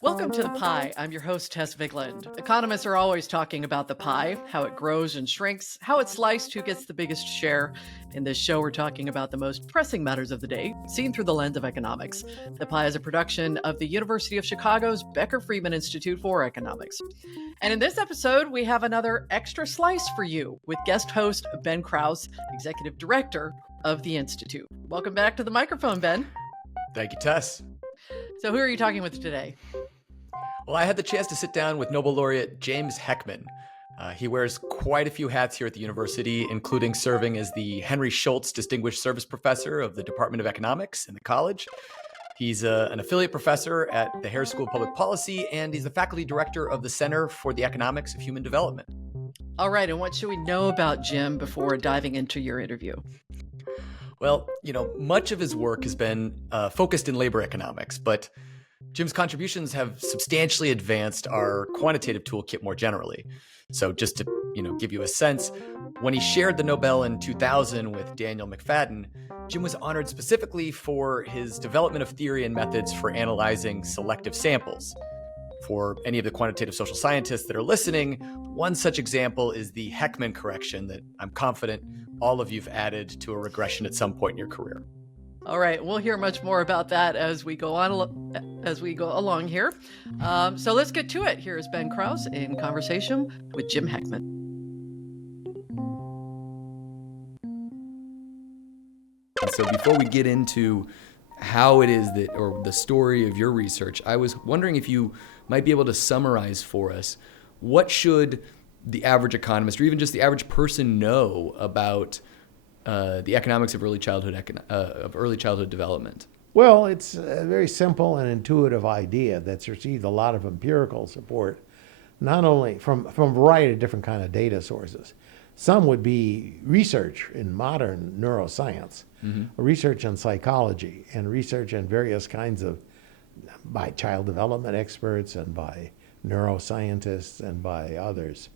Welcome to The Pie. I'm your host, Tess Vigland. Economists are always talking about the pie, how it grows and shrinks, how it's sliced, who gets the biggest share. In this show, we're talking about the most pressing matters of the day, seen through the lens of economics. The Pie is a production of the University of Chicago's Becker-Friedman Institute for Economics. And in this episode, we have another extra slice for you with guest host Ben Krause, Executive Director of the Institute. Welcome back to the microphone, Ben. Thank you, Tess. So who are you talking with today? Well, I had the chance to sit down with Nobel laureate James Heckman. He wears quite a few hats here at the university, including serving as the Henry Schultz Distinguished Service Professor of the Department of Economics in the college. He's an affiliate professor at the Harris School of Public Policy, and he's the faculty director of the Center for the Economics of Human Development. All right, and what should we know about Jim before diving into your interview? Well, much of his work has been focused in labor economics, but Jim's contributions have substantially advanced our quantitative toolkit more generally. So just to give you a sense, when he shared the Nobel in 2000 with Daniel McFadden, Jim was honored specifically for his development of theory and methods for analyzing selective samples. For any of the quantitative social scientists that are listening, one such example is the Heckman correction that I'm confident all of you've added to a regression at some point in your career. All right, we'll hear much more about that as we go along here. So let's get to it. Here is Ben Krause in conversation with Jim Heckman. So before we get into how it is that, or the story of your research, I was wondering if you might be able to summarize for us what should the average economist or even just the average person know about the economics of early childhood development? Well, it's a very simple and intuitive idea that's received a lot of empirical support, not only from a variety of different kind of data sources. Some would be research in modern neuroscience, research in psychology, and research in various kinds of, by child development experts and by neuroscientists and by others.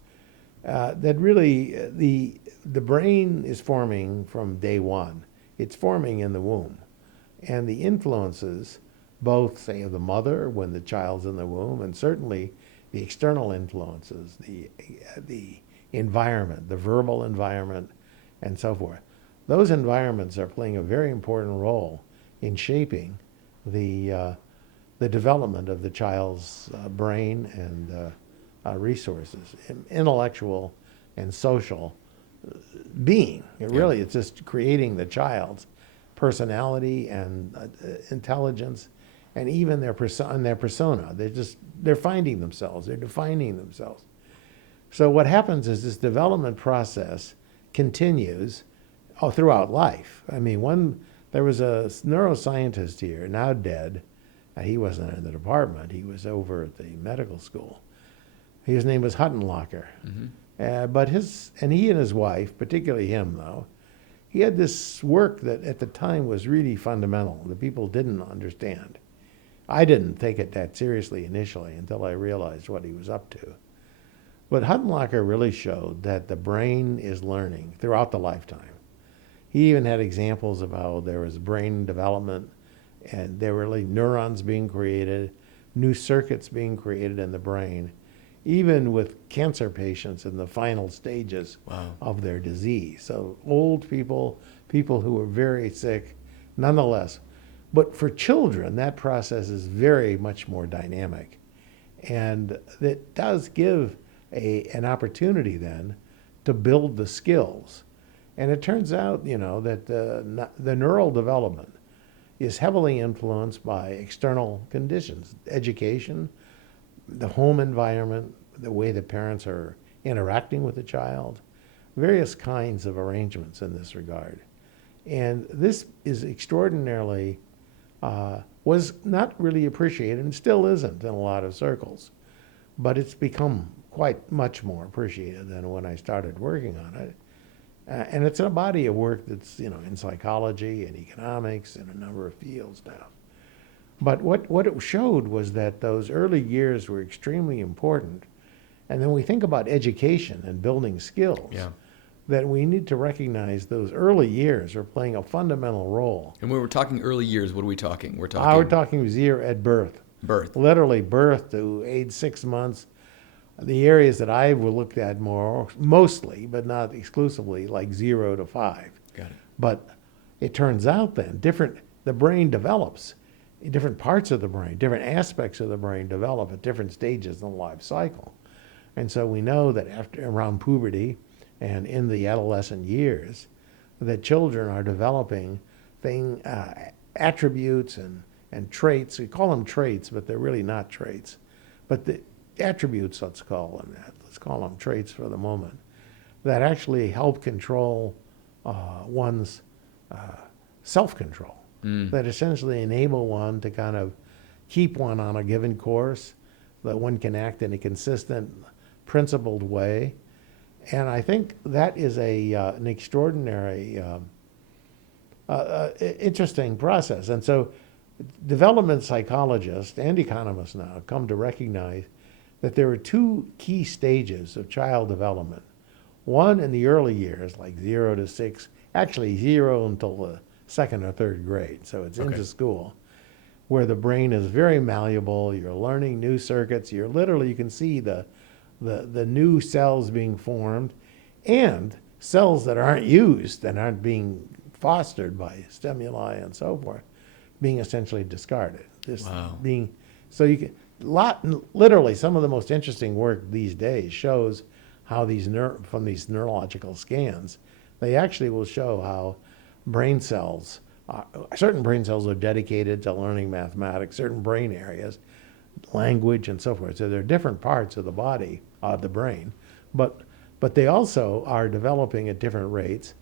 That really, the brain is forming from day one. It's forming in the womb. And the influences, both, say, of the mother when the child's in the womb, and certainly the external influences, the environment, the verbal environment, and so forth. Those environments are playing a very important role in shaping the development of the child's brain and resources, intellectual and social being. It's just creating the child's personality and intelligence, and even their persona. They're finding themselves. They're defining themselves. So what happens is this development process continues throughout life. I mean, there was a neuroscientist here, now dead. He wasn't in the department. He was over at the medical school. His name was Huttenlocher. But he and his wife, particularly him though, he had this work that at the time was really fundamental that people didn't understand. I didn't take it that seriously initially until I realized what he was up to. But Huttenlocher really showed that the brain is learning throughout the lifetime. He even had examples of how there was brain development and there were really neurons being created, new circuits being created in the brain, even with cancer patients in the final stages of their disease. So old people who were very sick, nonetheless. But for children, that process is very much more dynamic. And it does give an opportunity then to build the skills. And it turns out, that the neural development is heavily influenced by external conditions, education, the home environment, the way the parents are interacting with the child, various kinds of arrangements in this regard. And this is extraordinarily, was not really appreciated and still isn't in a lot of circles, but it's become quite much more appreciated than when I started working on it. And it's a body of work that's, in psychology and economics and a number of fields now. But what it showed was that those early years were extremely important. And then we think about education and building skills, that we need to recognize those early years are playing a fundamental role. And when we're talking early years, what are we talking? We're talking 0 at birth. Birth. Literally birth to age 6 months. The areas that I've looked at mostly, but not exclusively, like 0 to 5. Got it. But it turns out then the brain develops. Different parts of the brain, different aspects of the brain develop at different stages in the life cycle. And so we know that around puberty and in the adolescent years, that children are developing attributes and traits. We call them traits, but they're really not traits. But the attributes, let's call them that. Let's call them traits for the moment, that actually help control one's self-control, that essentially enable one to kind of keep one on a given course, that one can act in a consistent, principled way. And I think that is an extraordinary, interesting process. And so development psychologists and economists now have come to recognize that there are two key stages of child development. One in the early years, like 0 to 6, actually 0 until the second or third grade, so it's into school, where the brain is very malleable, you're learning new circuits, you can see the new cells being formed, and cells that aren't used and aren't being fostered by stimuli and so forth, being essentially discarded. So you can, literally some of the most interesting work these days shows how from these neurological scans, they actually will show how certain brain cells are dedicated to learning mathematics, certain brain areas, language and so forth. So there are different parts of the body, the brain, but they also are developing at different rates,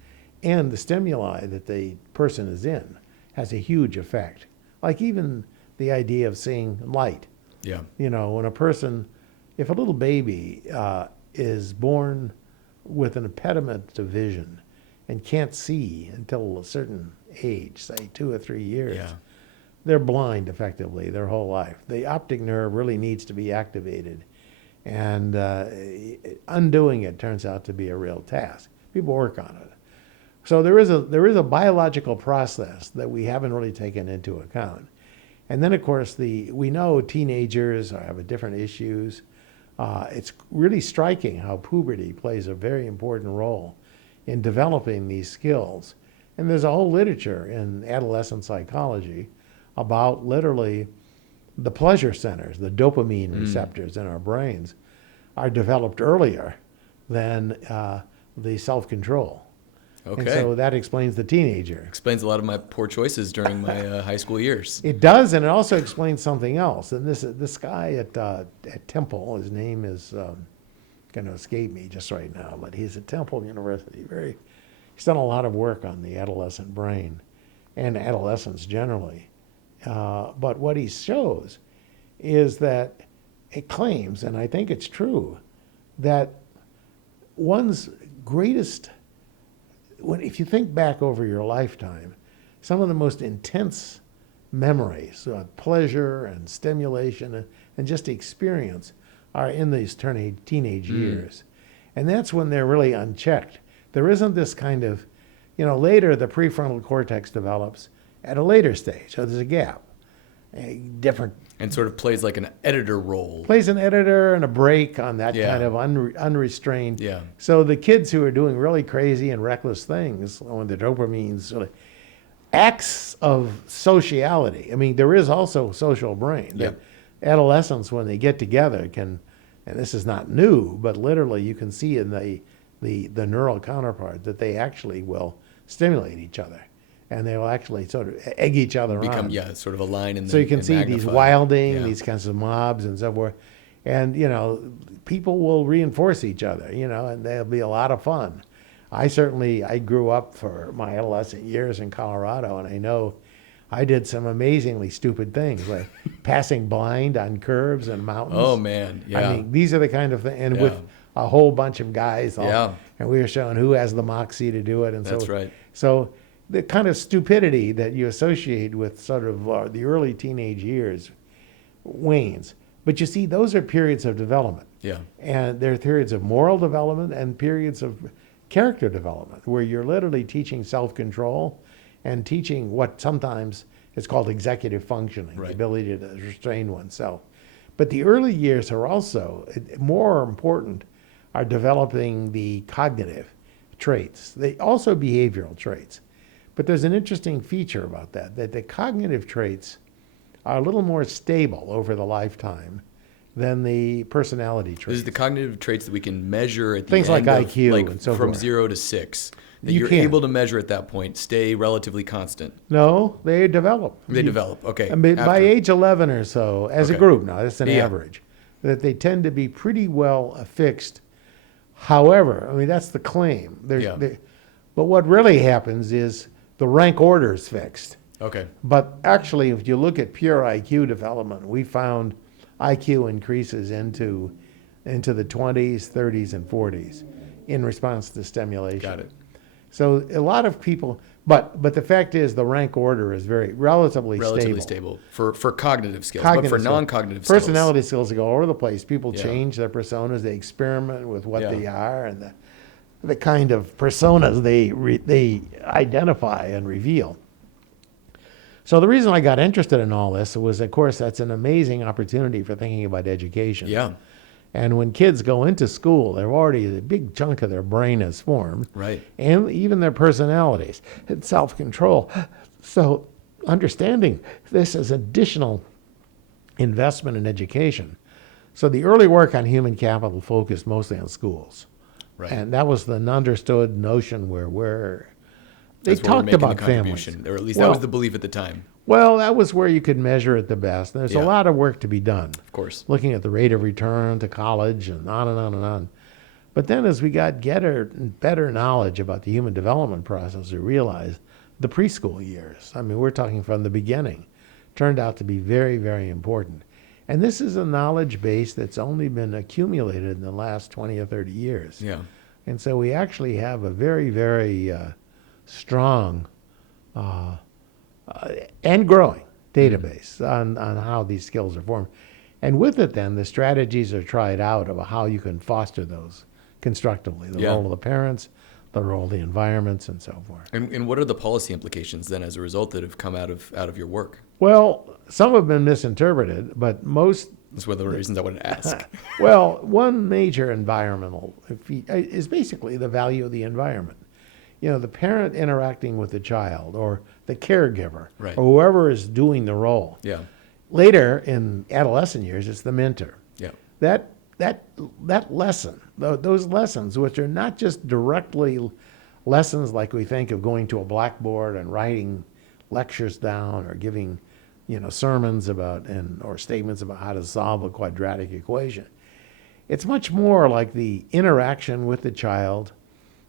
and the stimuli that the person is in has a huge effect. Like even the idea of seeing light. Yeah. When if a little baby is born with an impediment to vision and can't see until a certain age, say 2 or 3 years, they're blind effectively their whole life. The optic nerve really needs to be activated, and undoing it turns out to be a real task. People work on it. So there is a biological process that we haven't really taken into account. And then, of course, we know teenagers have different issues. It's really striking how puberty plays a very important role in developing these skills. And there's a whole literature in adolescent psychology about literally the pleasure centers, the dopamine receptors in our brains are developed earlier than the self-control. Okay. And so that explains the teenager. Explains a lot of my poor choices during my high school years. It does, and it also explains something else. And this guy at Temple, his name is going to escape me just right now, but he's at Temple University. He's done a lot of work on the adolescent brain and adolescence generally. But what he shows is that it claims, and I think it's true, that one's greatest, if you think back over your lifetime, some of the most intense memories, pleasure and stimulation and just experience are in these teenage years. And that's when they're really unchecked. There isn't this kind of, later the prefrontal cortex develops at a later stage, so there's a gap. And sort of plays like an editor role. Plays an editor and a brake on that kind of unrestrained. Yeah. So the kids who are doing really crazy and reckless things, when the dopamine's sort of acts of sociality. I mean, there is also social brain. Yep. Adolescents, when they get together, can, and this is not new, but literally you can see in the neural counterpart that they actually will stimulate each other. And they will actually sort of egg each other on. Sort of a line in the So you can see magnify. these wilding, these kinds of mobs and so forth. And, people will reinforce each other, and there'll be a lot of fun. I grew up for my adolescent years in Colorado, and I know I did some amazingly stupid things, like passing blind on curves and mountains. Oh, man, yeah. I mean, these are the kind of things, and with a whole bunch of guys. And we were showing who has the moxie to do it. And That's right. So the kind of stupidity that you associate with sort of the early teenage years wanes. But you see, those are periods of development. Yeah. And there are periods of moral development and periods of character development where you're literally teaching self-control and teaching what sometimes It's called executive functioning, Right. the ability to restrain oneself. But the early years are also, more important, are developing the cognitive traits. They also behavioral traits. But there's an interesting feature about that the cognitive traits are a little more stable over the lifetime than the personality This traits. is the cognitive traits that we can measure at the Things end like of, IQ like and so from forth. 0 to 6. That You you're can. able to measure at that point, stay relatively constant. No, they develop. They develop. Okay. I mean, by after- age 11 or so, as a Okay. group now, that's an Yeah. average, that they tend to be pretty well fixed. However, I mean, that's the claim. Yeah. But what really happens is the rank order is fixed. Okay. But actually, if you look at pure IQ development, we found IQ increases into the 20s, 30s, and 40s in response to stimulation. Got it. So a lot of people, but the fact is the rank order is relatively Stable for cognitive skills, Cognitive but for skills. non-cognitive skills. Personality skills go all over the place. People Yeah. change their personas. They experiment with what Yeah. they are and the kind of personas they identify and reveal. So the reason I got interested in all this was, of course, that's an amazing opportunity for thinking about education. Yeah. And when kids go into school, they're already a big chunk of their brain is formed. Right. And even their personalities and self-control. So understanding this as additional investment in education. So the early work on human capital focused mostly on schools. Right. And that was the understood notion where they That's where we're talked making about the families. contribution, or at least that was the belief at the time. Well, that was where you could measure it the best. There's Yeah. a lot of work to be done. Of course. Looking at the rate of return to college and on and on and on. But then as we got better knowledge about the human development process, we realized the preschool years, I mean, we're talking from the beginning, turned out to be very, very important. And this is a knowledge base that's only been accumulated in the last 20 or 30 years. Yeah. And so we actually have a very, very strong and growing database on how these skills are formed. And with it, then, the strategies are tried out of how you can foster those constructively. The Yeah. role of the parents, the role of the environments, and so forth. And what are the policy implications then as a result that have come out of your work? Well, some have been misinterpreted, but most, That's one of the reasons I wanted to ask. well, one major environmental is basically the value of the environment. You know, the parent interacting with the child or the caregiver Right. or whoever is doing the role. Yeah. Later in adolescent years, it's the mentor. Yeah. That lesson, those lessons, which are not just directly lessons like we think of going to a blackboard and writing lectures down or giving, sermons about or statements about how to solve a quadratic equation. It's much more like the interaction with the child.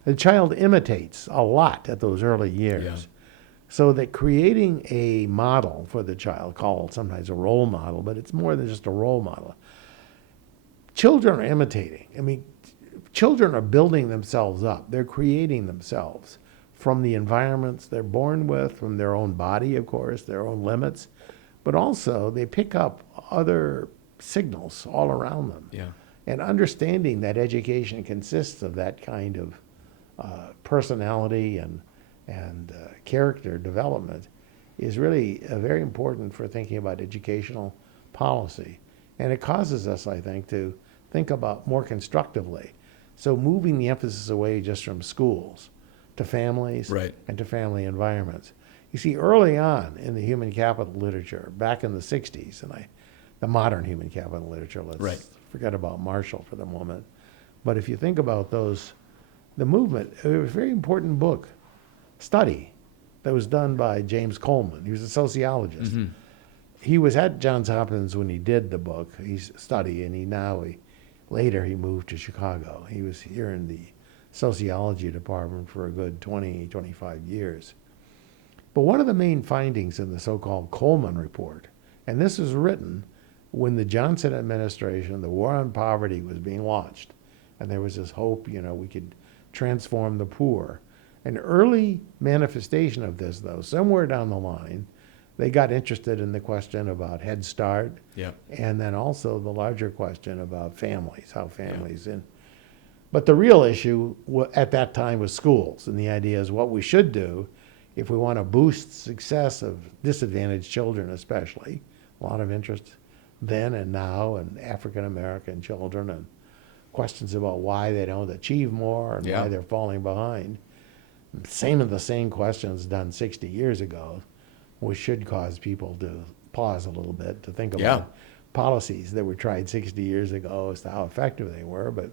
The child imitates a lot at those early years. Yeah. So that creating a model for the child, called sometimes a role model, but it's more than just a role model. Children are imitating. I mean, children are building themselves up. They're creating themselves from the environments they're born with, from their own body, of course, their own limits, but also they pick up other signals all around them. Yeah. And understanding that education consists of that kind of personality and character development is really very important for thinking about educational policy. And it causes us, I think, to think about more constructively. So moving the emphasis away just from schools to families Right. and to family environments. You see, early on in the human capital literature, back in the 60s, and the modern human capital literature, let's Right. forget about Marshall for the moment. But if you think about the movement, it was a very important study that was done by James Coleman. He was a sociologist. Mm-hmm. He was at Johns Hopkins when he did the book, his study, and later he moved to Chicago. He was here in the sociology department for a good 20, 25 years. But one of the main findings in the so-called Coleman report, and this was written when the Johnson administration, the war on poverty was being launched, and there was this hope, we could transform the poor. An early manifestation of this, though, somewhere down the line, they got interested in the question about Head Start, Yeah. and then also the larger question about families, how families But the real issue at that time was schools, and the idea is what we should do if we want to boost success of disadvantaged children especially, a lot of interest then and now in African American children and questions about why they don't achieve more and why they're falling behind. The same questions done 60 years ago, which should cause people to pause a little bit to think about policies that were tried 60 years ago as to how effective they were. But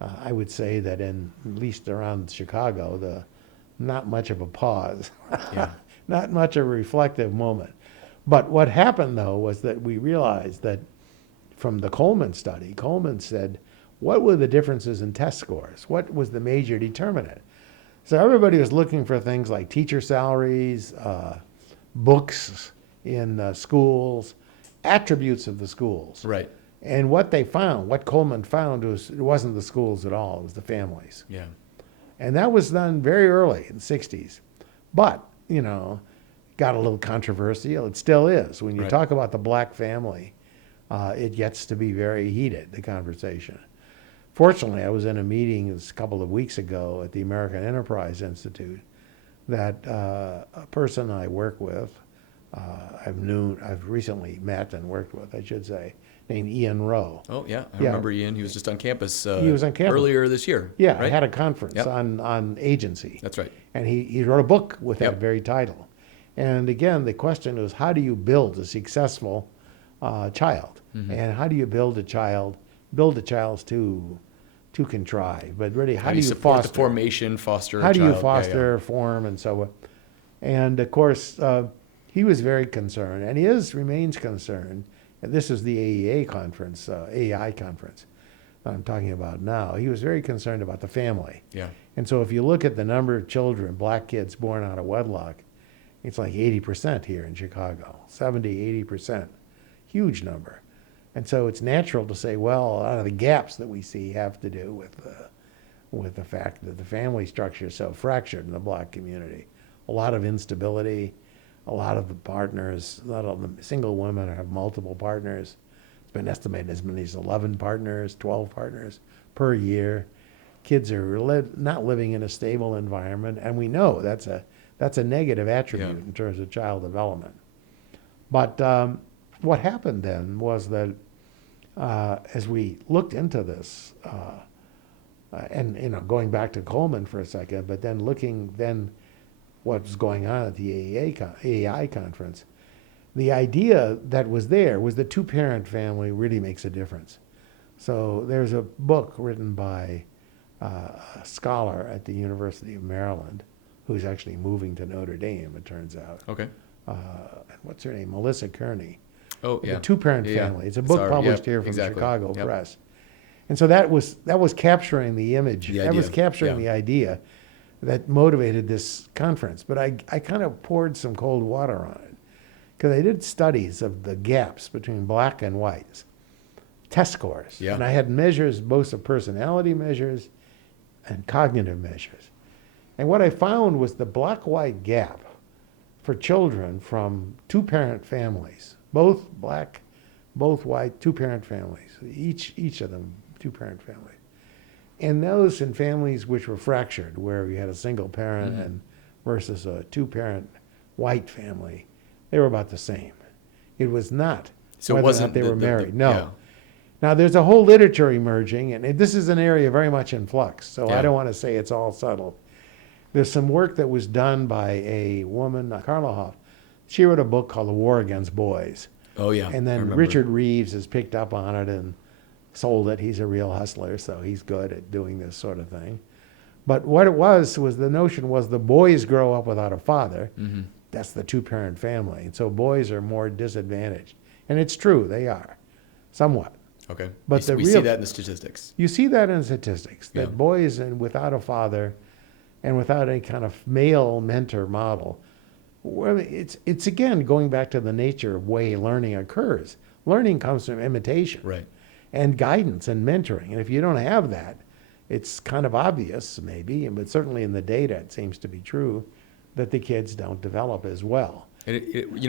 I would say that at least around Chicago, not much of a pause, not much of a reflective moment. But what happened, though, was that we realized that from the Coleman study, Coleman said, what were the differences in test scores? What was the major determinant? So everybody was looking for things like teacher salaries, books in schools, attributes of the schools. Right. And what they found, what Coleman found, was it wasn't the schools at all, it was the families. Yeah. And that was done very early in the 60s. But, got a little controversial. It still is. When you talk about the black family, it gets to be very heated, the conversation. Fortunately, I was in a meeting a couple of weeks ago at the American Enterprise Institute that a person I work with, I've recently met and worked with, I should say, named Ian Rowe. Oh, yeah. I remember Ian. He was just on campus, he was on campus earlier this year. Yeah, right? I had a conference on agency. That's right. And he wrote a book with that very title. And again, the question was, how do you build a successful child? Mm-hmm. And how do you build a child? Build a child's too contrived, but really, how do you support foster the formation, foster how a do child? you foster, form, and so on? And of course, he was very concerned, and he remains concerned. And this is the AEA conference, AI conference I'm talking about now. He was very concerned about the family. Yeah. And so if you look at the number of children, black kids born out of wedlock, it's like 80% here in Chicago, 70, 80%, huge number. And so it's natural to say, well, a lot of the gaps that we see have to do with the fact that the family structure is so fractured in the black community. A lot of instability, a lot of the partners, a lot of the single women have multiple partners. It's been estimated as many as 11 partners, 12 partners per year. Kids are not living in a stable environment, and we know that's a negative attribute in terms of child development. But what happened then was that as we looked into this, and going back to Coleman for a second, but then looking what was going on at the AEI conference, the idea that was there was the two-parent family really makes a difference. So there's a book written by a scholar at the University of Maryland who's actually moving to Notre Dame, it turns out. Okay. What's her name? Melissa Kearney. Oh, yeah. The two-parent family. It's a book published here from Chicago Yep. Press. And so that was capturing the image. The that was idea. capturing the idea that motivated this conference. But I kind of poured some cold water on it because I did studies of the gaps between black and whites, test scores. Yeah. And I had measures both of personality measures and cognitive measures. And what I found was the black-white gap for children from two-parent families, both black, both white, two-parent families, each of them two-parent families. And those in families which were fractured, where you had a single parent and versus a two-parent white family, they were about the same. It was not So it whether or wasn't not they the- were the- married. the- No. yeah. Now, there's a whole literature emerging, and this is an area very much in flux, so Yeah. I don't want to say it's all settled. There's some work that was done by a woman, Carla Hoff. She wrote a book called The War Against Boys. Oh, yeah. And I then remember. Richard Reeves has picked up on it and sold it. He's a real hustler, so he's good at doing this sort of thing. But what it was the notion was the boys grow up without a father. Mm-hmm. That's the two-parent family. And so boys are more disadvantaged. And it's true, they are, somewhat. Okay. But we see that in the statistics. You see that in statistics, that Yeah. boys without a father and without any kind of male mentor model, well, it's again going back to the nature of way learning occurs. Learning comes from imitation Right. and guidance and mentoring. And if you don't have that, it's kind of obvious maybe, but certainly in the data it seems to be true, that the kids don't develop as well. And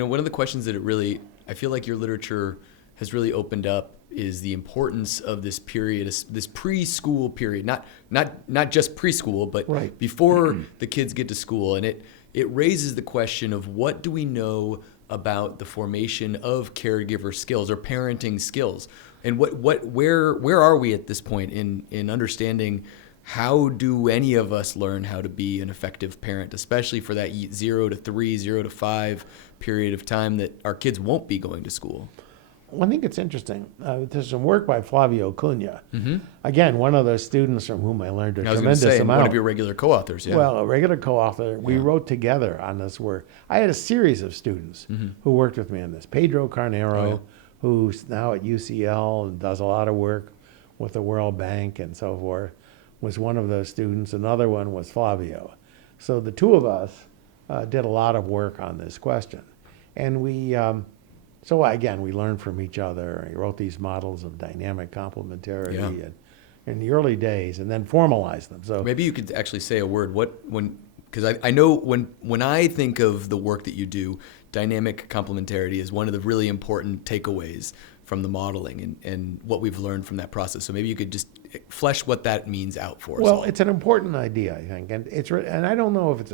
one of the questions that I feel like your literature has really opened up is the importance of this period, this preschool period, not just preschool, but Right. before the kids get to school. And it raises the question of what do we know about the formation of caregiver skills or parenting skills, and where are we at this point in understanding how do any of us learn how to be an effective parent, especially for that 0 to 3, 0 to 5 period of time that our kids won't be going to school? Well, I think it's interesting. There's some work by Flavio Cunha. Again, one of those students from whom I learned a I was going to tremendous say, amount. one of your regular co-authors, yeah. Well, a regular co-author. We wrote together on this work. I had a series of students who worked with me on this. Pedro Carnero, who's now at UCL and does a lot of work with the World Bank and so forth, was one of those students. Another one was Flavio. So the two of us did a lot of work on this question. And we... So again, we learned from each other. We wrote these models of dynamic complementarity in the early days, and then formalized them. So maybe you could actually say a word. Because I know when I think of the work that you do, dynamic complementarity is one of the really important takeaways from the modeling and what we've learned from that process. So maybe you could just flesh what that means out for us. Well, it's an important idea, I think, and I don't know if it's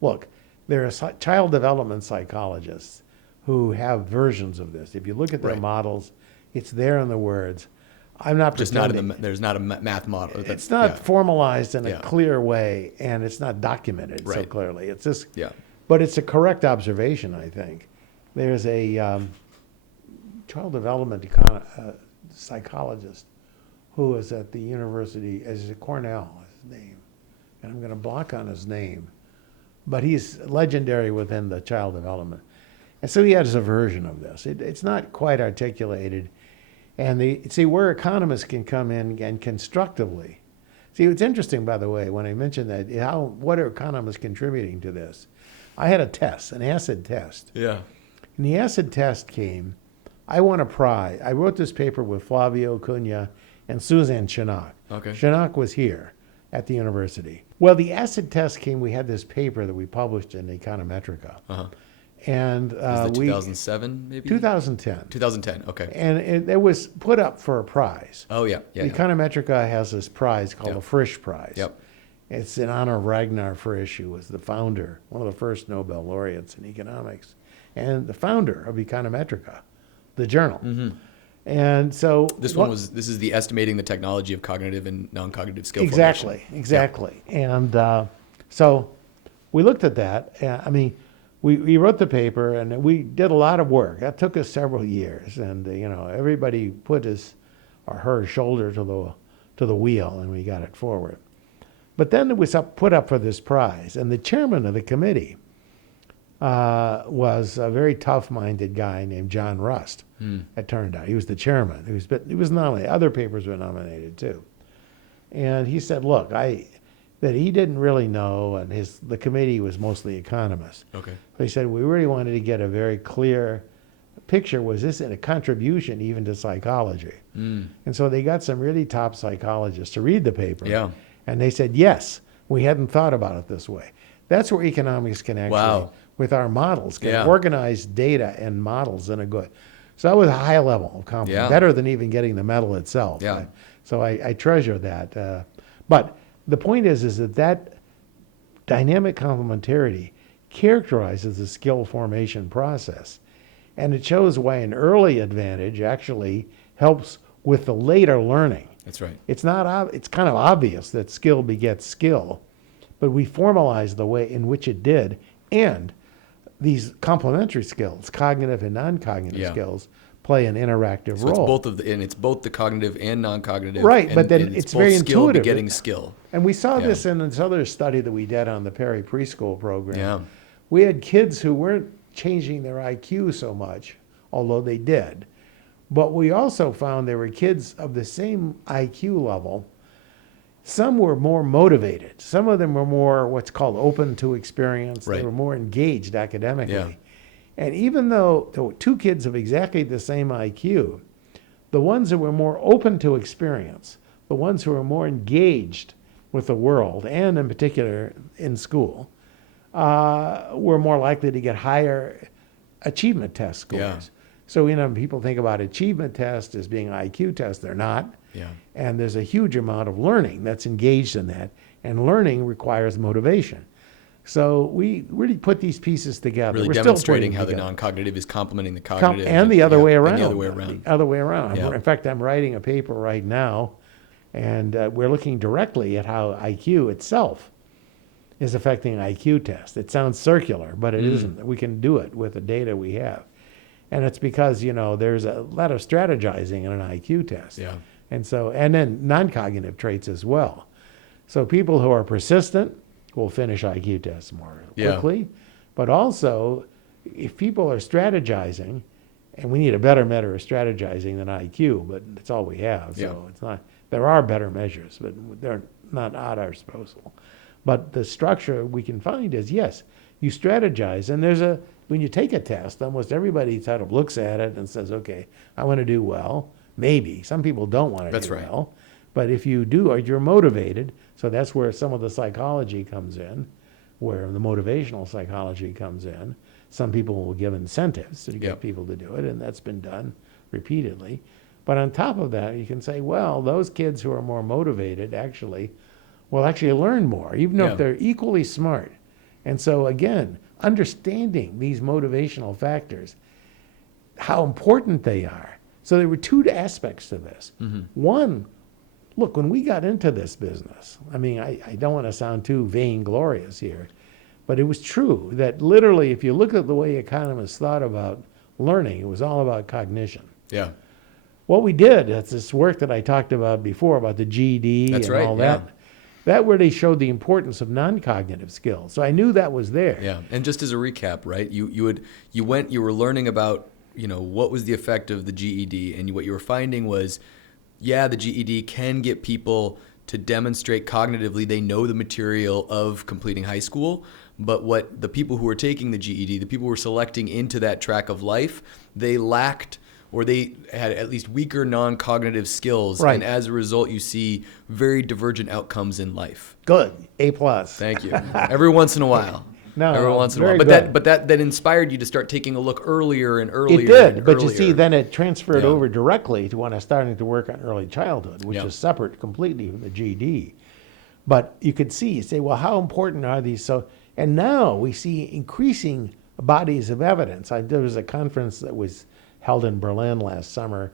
look. There are child development psychologists who have versions of this. If you look at their models, it's there in the words. I'm not just pretending. there's not a math model. It's not formalized in a clear way, and it's not documented so clearly. It's just, but it's a correct observation, I think. There's a child development psychologist who is at the university, as Cornell, his name, and I'm going to block on his name, but he's legendary within the child development. And so he has a version of this. It's not quite articulated. And see where economists can come in and constructively. See, it's interesting, by the way, when I mentioned that, what are economists contributing to this? I had a test, an acid test. Yeah. And the acid test came, I won a prize. I wrote this paper with Flavio Cunha and Suzanne Chinook. Okay. Chinook was here at the university. Well, the acid test came, we had this paper that we published in Econometrica. And is that 2007 maybe? 2010. 2010, okay. And it was put up for a prize. Oh, yeah. Econometrica has this prize called the Frisch Prize. Yep. It's in honor of Ragnar Frisch, who was the founder, one of the first Nobel laureates in economics, and the founder of Econometrica, the journal. And so this is the estimating the technology of cognitive and non-cognitive skill formation. Exactly. And so we looked at that. We wrote the paper, and we did a lot of work. That took us several years, and everybody put his or her shoulder to the wheel, and we got it forward. But then it was put up for this prize, and the chairman of the committee was a very tough-minded guy named John Rust. It turned out he was the chairman. He was nominated. Other papers were nominated too, and he said, "Look, that he didn't really know, and the committee was mostly economists. Okay. So he said, we really wanted to get a very clear picture. Was this a contribution even to psychology? And so they got some really top psychologists to read the paper. Yeah. And they said, yes, we hadn't thought about it this way. That's where economics can actually, with our models, can organize data and models in a good. So that was a high level of compliment, better than even getting the medal itself. Yeah. So I treasure that. But the point is that dynamic complementarity characterizes the skill formation process. And it shows why an early advantage actually helps with the later learning. That's right. It's kind of obvious that skill begets skill, but we formalize the way in which it did, and these complementary skills, cognitive and non-cognitive skills, play an interactive role. It's both the cognitive and non-cognitive. Right, but then it's very skill intuitive. Begetting skill. And we saw this in this other study that we did on the Perry Preschool Program. Yeah. We had kids who weren't changing their IQ so much, although they did. But we also found there were kids of the same IQ level. Some were more motivated. Some of them were more what's called open to experience. Right. They were more engaged academically. Yeah. And even though there were two kids of exactly the same IQ, the ones that were more open to experience, the ones who were more engaged with the world, and in particular in school, were more likely to get higher achievement test scores. Yeah. So, people think about achievement tests as being IQ tests. They're not. Yeah. And there's a huge amount of learning that's engaged in that. And learning requires motivation. So we really put these pieces together. Really We're demonstrating still how the together. non-cognitive is complementing the cognitive. And the other way around. And the other way around. The other way around. Yeah. In fact, I'm writing a paper right now, and we're looking directly at how IQ itself is affecting IQ tests. It sounds circular, but it isn't. We can do it with the data we have. And it's because, there's a lot of strategizing in an IQ test. Yeah. And then non-cognitive traits as well. So people who are persistent will finish IQ tests more quickly. But also, if people are strategizing, and we need a better measure of strategizing than IQ, but that's all we have. So it's not. There are better measures, but they're not at our disposal. But the structure we can find is, yes, you strategize, and when you take a test, almost everybody sort of looks at it and says, okay, I want to do well. Maybe. Some people don't want to do well. But if you do, or you're motivated, so that's where some of the psychology comes in, where the motivational psychology comes in. Some people will give incentives to get people to do it, and that's been done repeatedly. But on top of that, you can say, well, those kids who are more motivated will actually learn more, even if they're equally smart. And so again, understanding these motivational factors, how important they are. So there were two aspects to this. One, look, when we got into this business, I don't want to sound too vainglorious here, but it was true that literally, if you look at the way economists thought about learning, it was all about cognition. Yeah. What we did, that's this work that I talked about before, about the GED all that. That really showed the importance of non-cognitive skills. So I knew that was there. Yeah. And just as a recap, right? You were learning about, what was the effect of the GED, and what you were finding was, the GED can get people to demonstrate cognitively they know the material of completing high school, but what the people who were taking the GED, the people who were selecting into that track of life, they lacked, or they had at least weaker non-cognitive skills. Right. And as a result, you see very divergent outcomes in life. Good. A+. Thank you. Every once in a while. Every once in a while. But that inspired you to start taking a look earlier and earlier. It did, and but earlier. you see, then it transferred over directly to when I started to work on early childhood, which is separate completely from the GED. But you could say, well, how important are these? And now we see increasing bodies of evidence. There was a conference that was held in Berlin last summer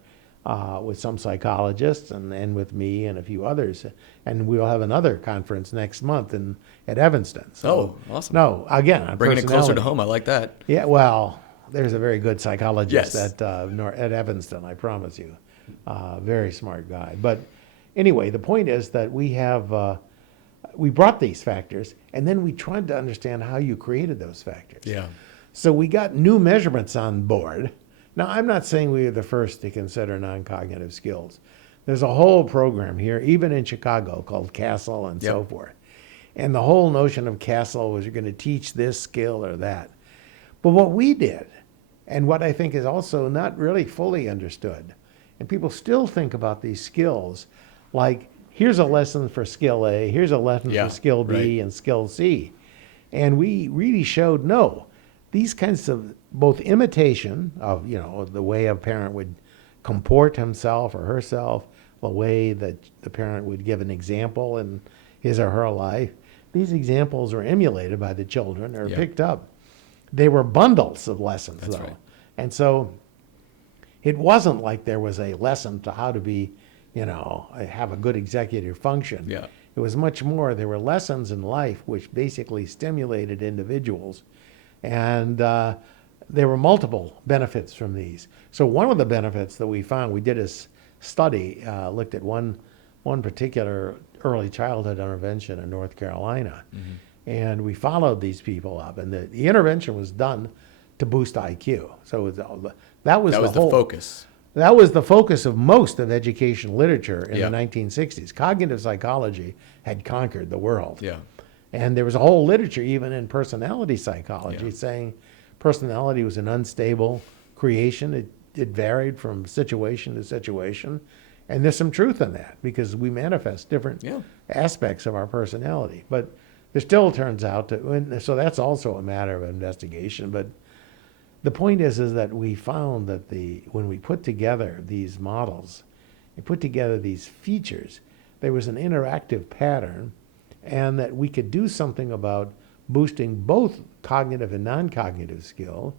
with some psychologists and with me and a few others. And we'll have another conference next month at Evanston. Awesome. No, again, on bringing it closer to personality. home. I like that. Yeah, well, there's a very good psychologist Yes. at Evanston, I promise you. Very smart guy. But anyway, the point is that we brought these factors, and then we tried to understand how you created those factors. Yeah. So we got new measurements on board. Now, I'm not saying we were the first to consider non-cognitive skills. There's a whole program here, even in Chicago, called CASEL and so forth. And the whole notion of CASEL was you're going to teach this skill or that. But what we did, and what I think is also not really fully understood, and people still think about these skills like, here's a lesson for skill A, here's a lesson for skill B and skill C. And we really showed, no, these kinds of both imitation of, the way a parent would comport himself or herself, the way that the parent would give an example in his or her life, these examples are emulated by the children or picked up. They were bundles of lessons, That's though. right. And so it wasn't like there was a lesson to how to be, have a good executive function. Yeah. It was much more, there were lessons in life which basically stimulated individuals. And there were multiple benefits from these. So one of the benefits that we found, we did a study, looked at one particular early childhood intervention in North Carolina. And we followed these people up. And the intervention was done to boost IQ. So that was the focus. That was the focus of most of education literature in Yeah. the 1960s. Cognitive psychology had conquered the world. Yeah. And there was a whole literature, even in personality psychology, Yeah. saying personality was an unstable creation. It varied from situation to situation. And there's some truth in that because we manifest different aspects of our personality. But there still turns out so that's also a matter of investigation. But the point is that we found that when we put together these models, we put together these features, there was an interactive pattern, and that we could do something about boosting both cognitive and non-cognitive skill,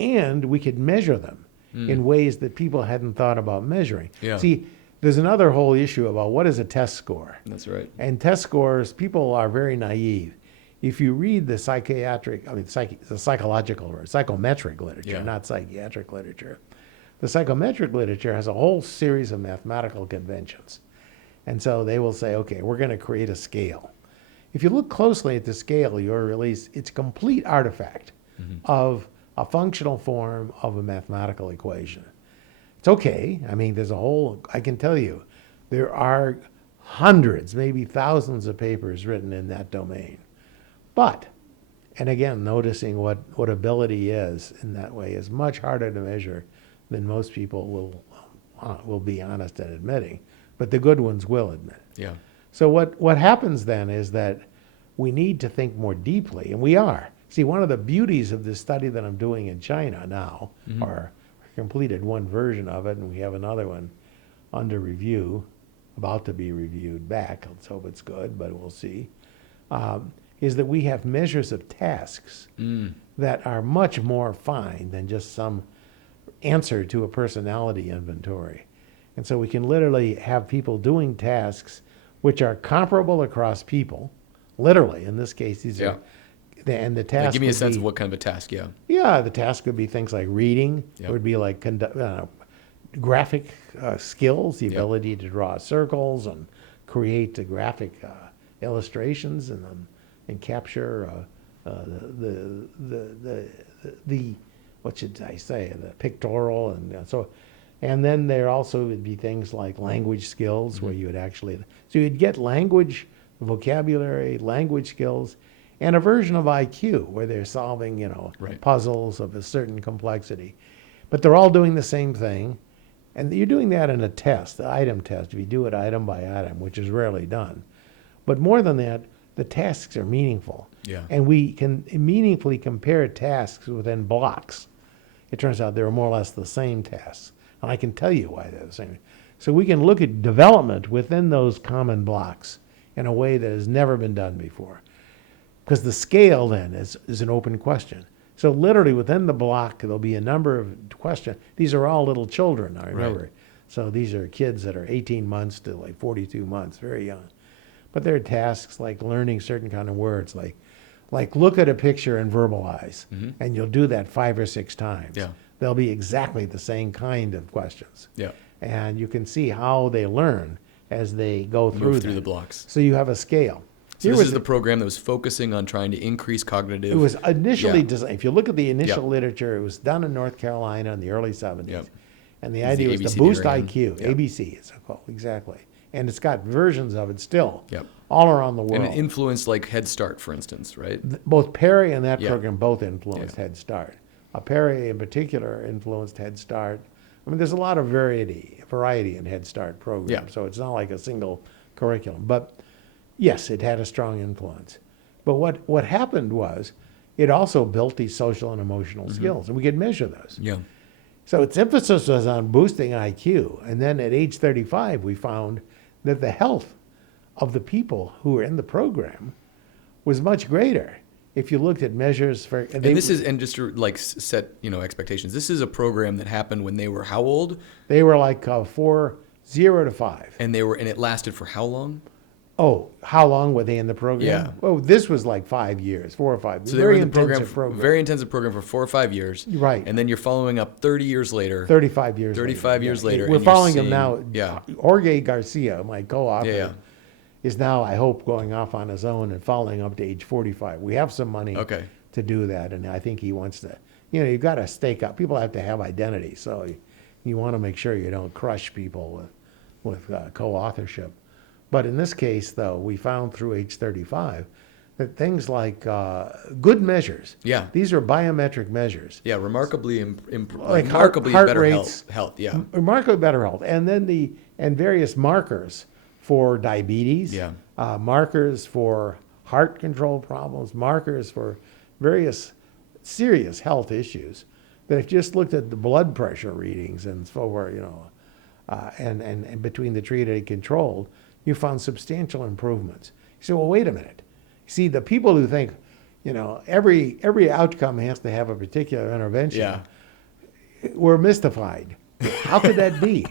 and we could measure them in ways that people hadn't thought about measuring. Yeah. See, there's another whole issue about what is a test score. That's right. And test scores, people are very naive. If you read the psychological or psychometric literature, not psychiatric literature, the psychometric literature has a whole series of mathematical conventions. And so they will say, okay, we're going to create a scale. If you look closely at the scale, it's a complete artifact of a functional form of a mathematical equation. It's okay. I mean, I can tell you, there are hundreds, maybe thousands of papers written in that domain. But, and again, noticing what ability is in that way is much harder to measure than most people will be honest in admitting. But the good ones will admit. Yeah. So what happens then is that we need to think more deeply, and we are. See, one of the beauties of this study that I'm doing in China now, or completed one version of it, and we have another one under review, about to be reviewed back. Let's hope it's good, but we'll see. Is that we have measures of tasks that are much more fine than just some answer to a personality inventory. And so we can literally have people doing tasks which are comparable across people, literally. In this case, these are, and the task. Give me a sense of what kind of a task, Yeah, the task would be things like reading. Yep. It would be like graphic skills, the ability to draw circles and create the graphic illustrations and capture the what should I say, the pictorial and so. And then there also would be things like language skills where you would actually, so you'd get language, vocabulary, language skills, and a version of IQ where they're solving, puzzles of a certain complexity. But they're all doing the same thing. And you're doing that in a test, the item test, if you do it item by item, which is rarely done. But more than that, the tasks are meaningful. Yeah. And we can meaningfully compare tasks within blocks. It turns out they're more or less the same tasks. And I can tell you why they're the same. So we can look at development within those common blocks in a way that has never been done before. Because the scale then is an open question. So literally within the block, there'll be a number of questions. These are all little children, I remember. Right. So these are kids that are 18 months to like 42 months, very young. But there are tasks like learning certain kind of words, like look at a picture and verbalize. And you'll do that 5 or 6 times. Yeah. They'll be exactly the same kind of questions. Yeah. And you can see how they learn as they go through the them. blocks. So you have a scale. So this is the program that was focusing on trying to increase cognitive. It was initially designed. If you look at the initial literature, it was done in North Carolina in the early 70s. Yep. And the idea was ABC to boost program. IQ. Yep. ABC, it's called, exactly. And it's got versions of it still Yep. all around the world. And it influenced like Head Start, for instance, right? Both Perry and that Yeah. program both influenced Yeah. Head Start. Perry in particular influenced Head Start. I mean, there's a lot of variety in Head Start programs, Yeah. so it's not like a single curriculum. But yes, it had a strong influence. But what happened was it also built these social and emotional skills, and we could measure those. Yeah. So its emphasis was on boosting IQ. And then at age 35, we found that the health of the people who were in the program was much greater. If you looked at measures for... And this is, and just to like set, expectations, this is a program that happened when they were how old? They were like 0 to 5. And it lasted for how long? Oh, how long were they in the program? Yeah. Oh, this was like 5 years, 4 or 5. So they were in the program, very intensive program for 4 or 5 years. Right. And then you're following up 30 years later. 35 years 35 years later. We're and you're following him seeing- now. Yeah. Jorge Garcia, my co-author, Yeah. is now, I hope, going off on his own and following up to age 45. We have some money Okay. to do that, and I think he wants to, you've got to stake out. People have to have identity, so you want to make sure you don't crush people with co-authorship. But in this case, though, we found through age 35 that things like good measures, Yeah. these are biometric measures, Yeah, remarkably Like remarkably heart better rates. health. Yeah. remarkably better health, and then various markers for diabetes, Yeah. markers for heart control problems, markers for various serious health issues that if you just looked at the blood pressure readings and so forth, and between the treated and controlled, you found substantial improvements. You say, well, wait a minute. See, the people who think, every outcome has to have a particular intervention. Yeah. We're mystified. How could that be?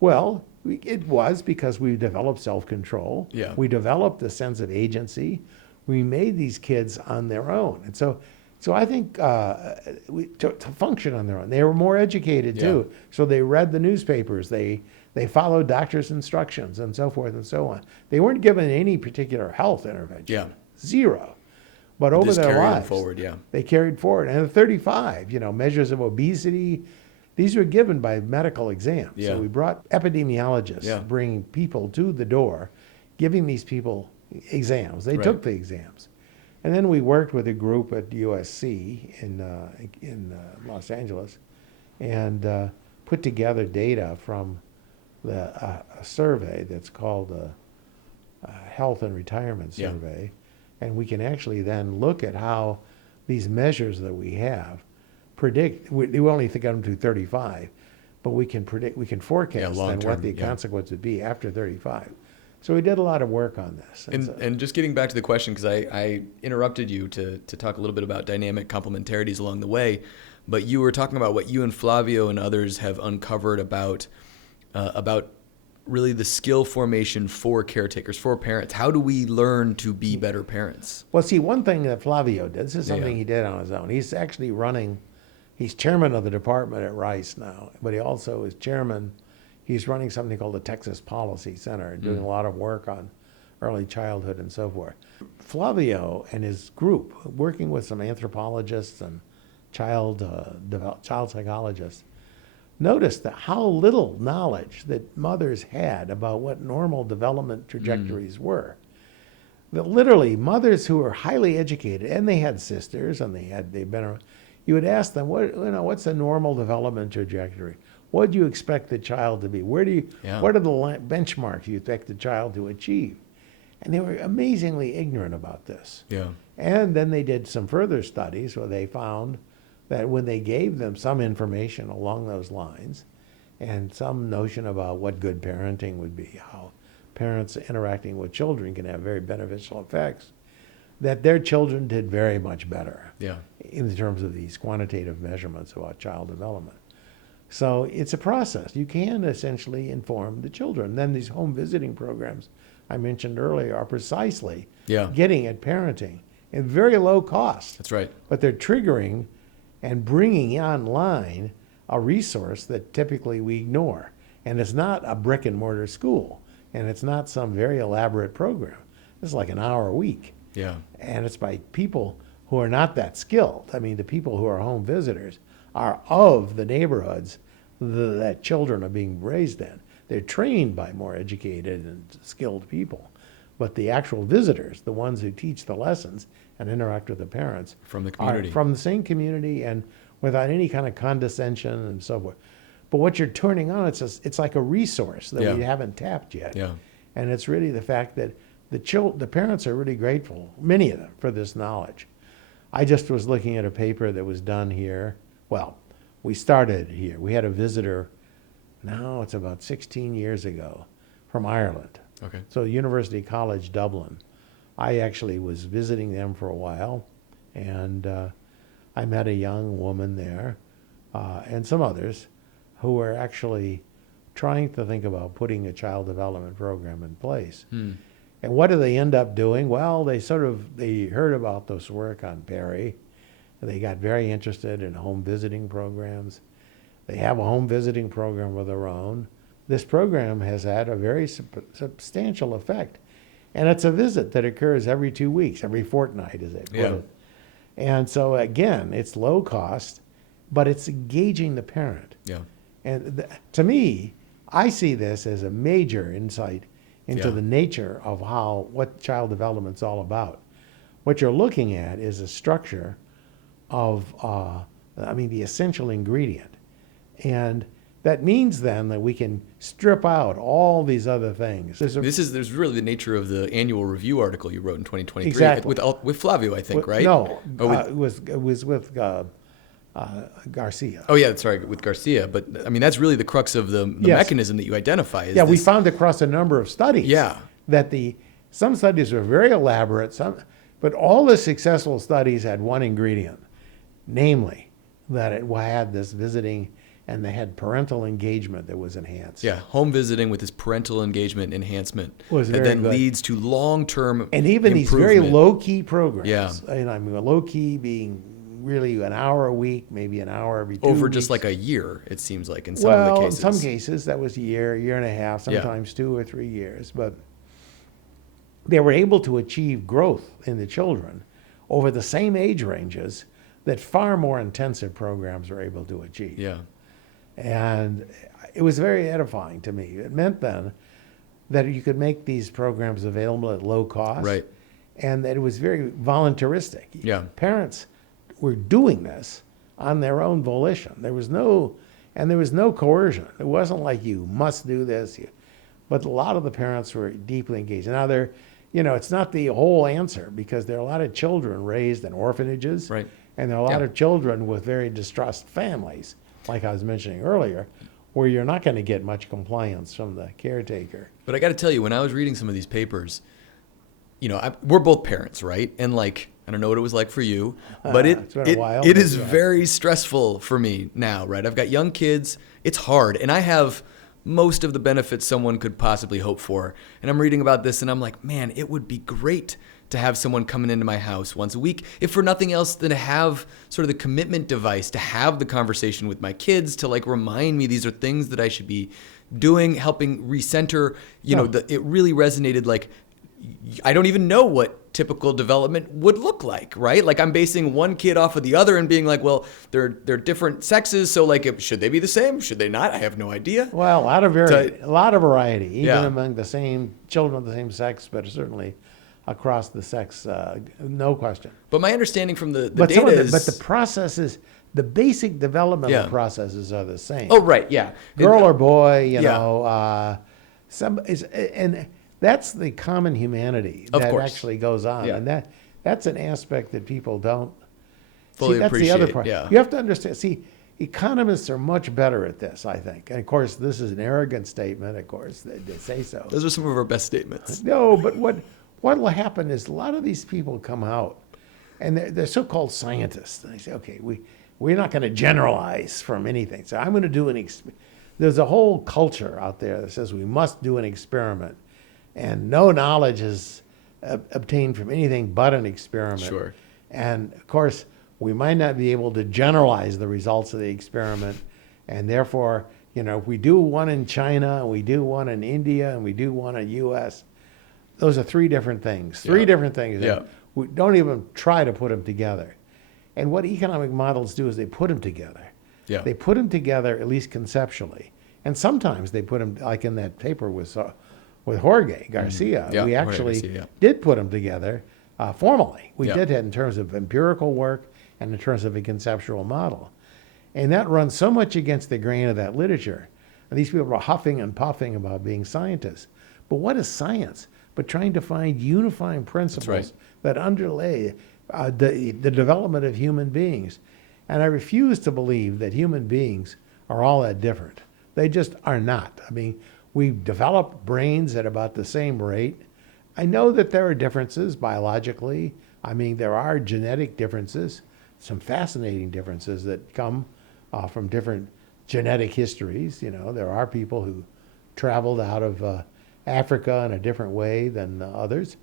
Well, it was because we developed self-control. Yeah. We developed a sense of agency. We made these kids on their own. And so I think to function on their own. They were more educated too. So they read the newspapers. They followed doctors' instructions and so forth and so on. They weren't given any particular health intervention. Yeah. Zero. But over Just their carry them lives, forward, they carried forward. And at 35, measures of obesity, these were given by medical exams. Yeah. So we brought epidemiologists, bringing people to the door, giving these people exams. They took the exams. And then we worked with a group at USC in Los Angeles and put together data from a survey that's called a Health and Retirement Survey. And we can actually then look at how these measures that we have predict. We only think of them to 35, but we can forecast then what the consequence would be after 35. So we did a lot of work on this. And just getting back to the question, because I interrupted you to talk a little bit about dynamic complementarities along the way, but you were talking about what you and Flavio and others have uncovered about really the skill formation for caretakers, for parents. How do we learn to be better parents? Well, see, one thing that Flavio did, this is something he did on his own. He's actually he's chairman of the department at Rice now, but he also is chairman. He's running something called the Texas Policy Center and doing a lot of work on early childhood and so forth. Flavio and his group, working with some anthropologists and child psychologists, noticed that how little knowledge that mothers had about what normal development trajectories were. That literally mothers who were highly educated, and they had sisters, and they've been around, you would ask them, what's the normal development trajectory? What do you expect the child to be? What are the benchmarks you expect the child to achieve? And they were amazingly ignorant about this. Yeah. And then they did some further studies where they found that when they gave them some information along those lines and some notion about what good parenting would be, how parents interacting with children can have very beneficial effects, that their children did very much better in terms of these quantitative measurements about child development. So it's a process. You can essentially inform the children. Then these home visiting programs I mentioned earlier are precisely getting at parenting at very low cost. That's right. But they're triggering and bringing online a resource that typically we ignore. And it's not a brick and mortar school, and it's not some very elaborate program. It's like an hour a week. Yeah. And it's by people who are not that skilled. I mean, the people who are home visitors are of the neighborhoods that children are being raised in. They're trained by more educated and skilled people. But the actual visitors, the ones who teach the lessons and interact with the parents, From the community. are from the same community and without any kind of condescension and so forth. But what you're turning on, it's like a resource that we haven't tapped yet. Yeah. And it's really the fact that the parents are really grateful, many of them, for this knowledge. I just was looking at a paper that was done here. Well, we started here. We had a visitor, now it's about 16 years ago, from Ireland. Okay. So University College Dublin. I actually was visiting them for a while, and I met a young woman there and some others who were actually trying to think about putting a child development program in place. And what do they end up doing? Well, they heard about this work on Perry, and they got very interested in home visiting programs. They have a home visiting program of their own. This program has had a very substantial effect. And it's a visit that occurs every 2 weeks, every fortnight, as they put it. And so, again, it's low cost, but it's engaging the parent. Yeah. And to me, I see this as a major insight into the nature of what child development's all about. What you're looking at is a structure of, the essential ingredient. And that means then that we can strip out all these other things. There's really the nature of the annual review article you wrote in 2023 Exactly. with Flavio, I think, right? No, Oh, it was with Garcia. Oh yeah, sorry, with Garcia. But I mean, that's really the crux of the mechanism that you identify. Is we found across a number of studies. Yeah. That some studies were very elaborate. But all the successful studies had one ingredient, namely that it had this visiting and they had parental engagement that was enhanced. Yeah, home visiting with this parental engagement enhancement Was that very then good. leads to long-term And even these very improvement. low-key programs. Yeah. And I mean, low-key being really an hour a week, maybe an hour every 2 Over weeks. just like a year, it seems like, in some of the Well, in cases. some cases that was a year and a half, sometimes 2 or 3 years. But they were able to achieve growth in the children over the same age ranges that far more intensive programs are able to achieve. Yeah. And it was very edifying to me. It meant then that you could make these programs available at low cost. Right. And that it was very voluntaristic. Yeah. Parents were doing this on their own volition. There was no coercion. It wasn't like you must do this. But a lot of the parents were deeply engaged. Now it's not the whole answer because there are a lot of children raised in orphanages. Right. And there are a lot Yeah. of children with very distressed families, like I was mentioning earlier, where you're not going to get much compliance from the caretaker. But I got to tell you, when I was reading some of these papers, we're both parents, right? And like, I don't know what it was like for you, but It's been a while, it but is yeah. very stressful for me now, right? I've got young kids. It's hard. And I have most of the benefits someone could possibly hope for. And I'm reading about this and I'm like, man, it would be great to have someone coming into my house once a week, if for nothing else than to have sort of the commitment device, to have the conversation with my kids, to like remind me these are things that I should be doing, helping recenter. It really resonated. Like, I don't even know what typical development would look like, right? Like I'm basing one kid off of the other and being like, well, they're different sexes, so like, should they be the same? Should they not? I have no idea. Well, a lot of variety, even Yeah. among the same children of the same sex, but certainly across the sex, no question. But my understanding from the But data is... but the processes, the basic developmental Yeah. processes are the same. Oh, right, yeah. Girl or boy, Yeah. and that's the common humanity Of that course. actually goes on, Yeah. and that's an aspect that people don't Fully That's the other appreciate, part. yeah. You have to understand. See, economists are much better at this, I think. And of course, this is an arrogant statement. Of course, they say so. Those are some of our best statements. No, but what will happen is a lot of these people come out, and they're so-called scientists. And they say, okay, we're not going to generalize from anything. So I'm going to do there's a whole culture out there that says we must do an experiment, and no knowledge is obtained from anything but an experiment. Sure. And of course, we might not be able to generalize the results of the experiment, and therefore, if we do one in China, and we do one in India, and we do one in U.S., those are three different things. Three Yeah. different things. Yeah. We don't even try to put them together. And what economic models do is they put them together. Yeah. They put them together, at least conceptually. And sometimes they put them, like in that paper with Jorge Garcia. Yeah, We Jorge actually Garcia, yeah. did put them together formally. We Yeah. did it in terms of empirical work and in terms of a conceptual model. And that runs so much against the grain of that literature. And these people are huffing and puffing about being scientists. But what is science? But trying to find unifying principles right. that underlay the development of human beings. And I refuse to believe that human beings are all that different. They just are not. I mean, we develop brains at about the same rate. I know that there are differences biologically. I mean, there are genetic differences, some fascinating differences that come from different genetic histories. There are people who traveled out of Africa in a different way than others.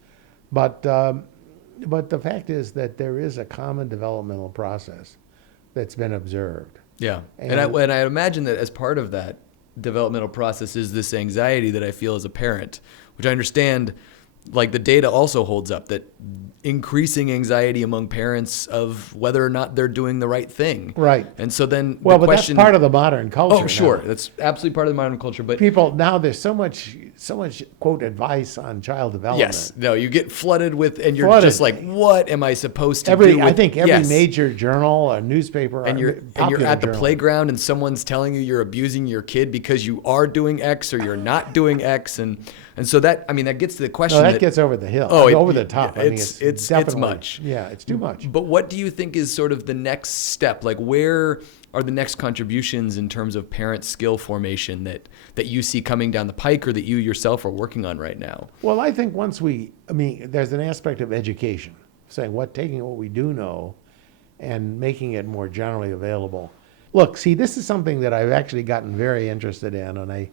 But the fact is that there is a common developmental process that's been observed. Yeah. And- And I imagine that as part of that developmental process is this anxiety that I feel as a parent, which I understand, like the data also holds up, that increasing anxiety among parents of whether or not they're doing the right thing. Right. And so then Well, the but question, that's part of the modern culture. Oh, sure. now. That's absolutely part of the modern culture. But People now, there's so much quote advice on child development. yes, no, you get flooded with, and you're Flooded. just like, what am I supposed to do? I think every Yes. major journal or newspaper and you're popular at the journal. playground and someone's telling you you're abusing your kid because you are doing X or you're not doing X, and so that, I mean, that gets to the question No, that gets over the hill. Over the top. I mean, it's definitely, much. Yeah, it's too much. But what do you think is sort of the next step? Like, where are the next contributions in terms of parent skill formation that you see coming down the pike, or that you yourself are working on right now? Well, I think there's an aspect of education. saying taking what we do know and making it more generally available. Look, see, this is something that I've actually gotten very interested in, and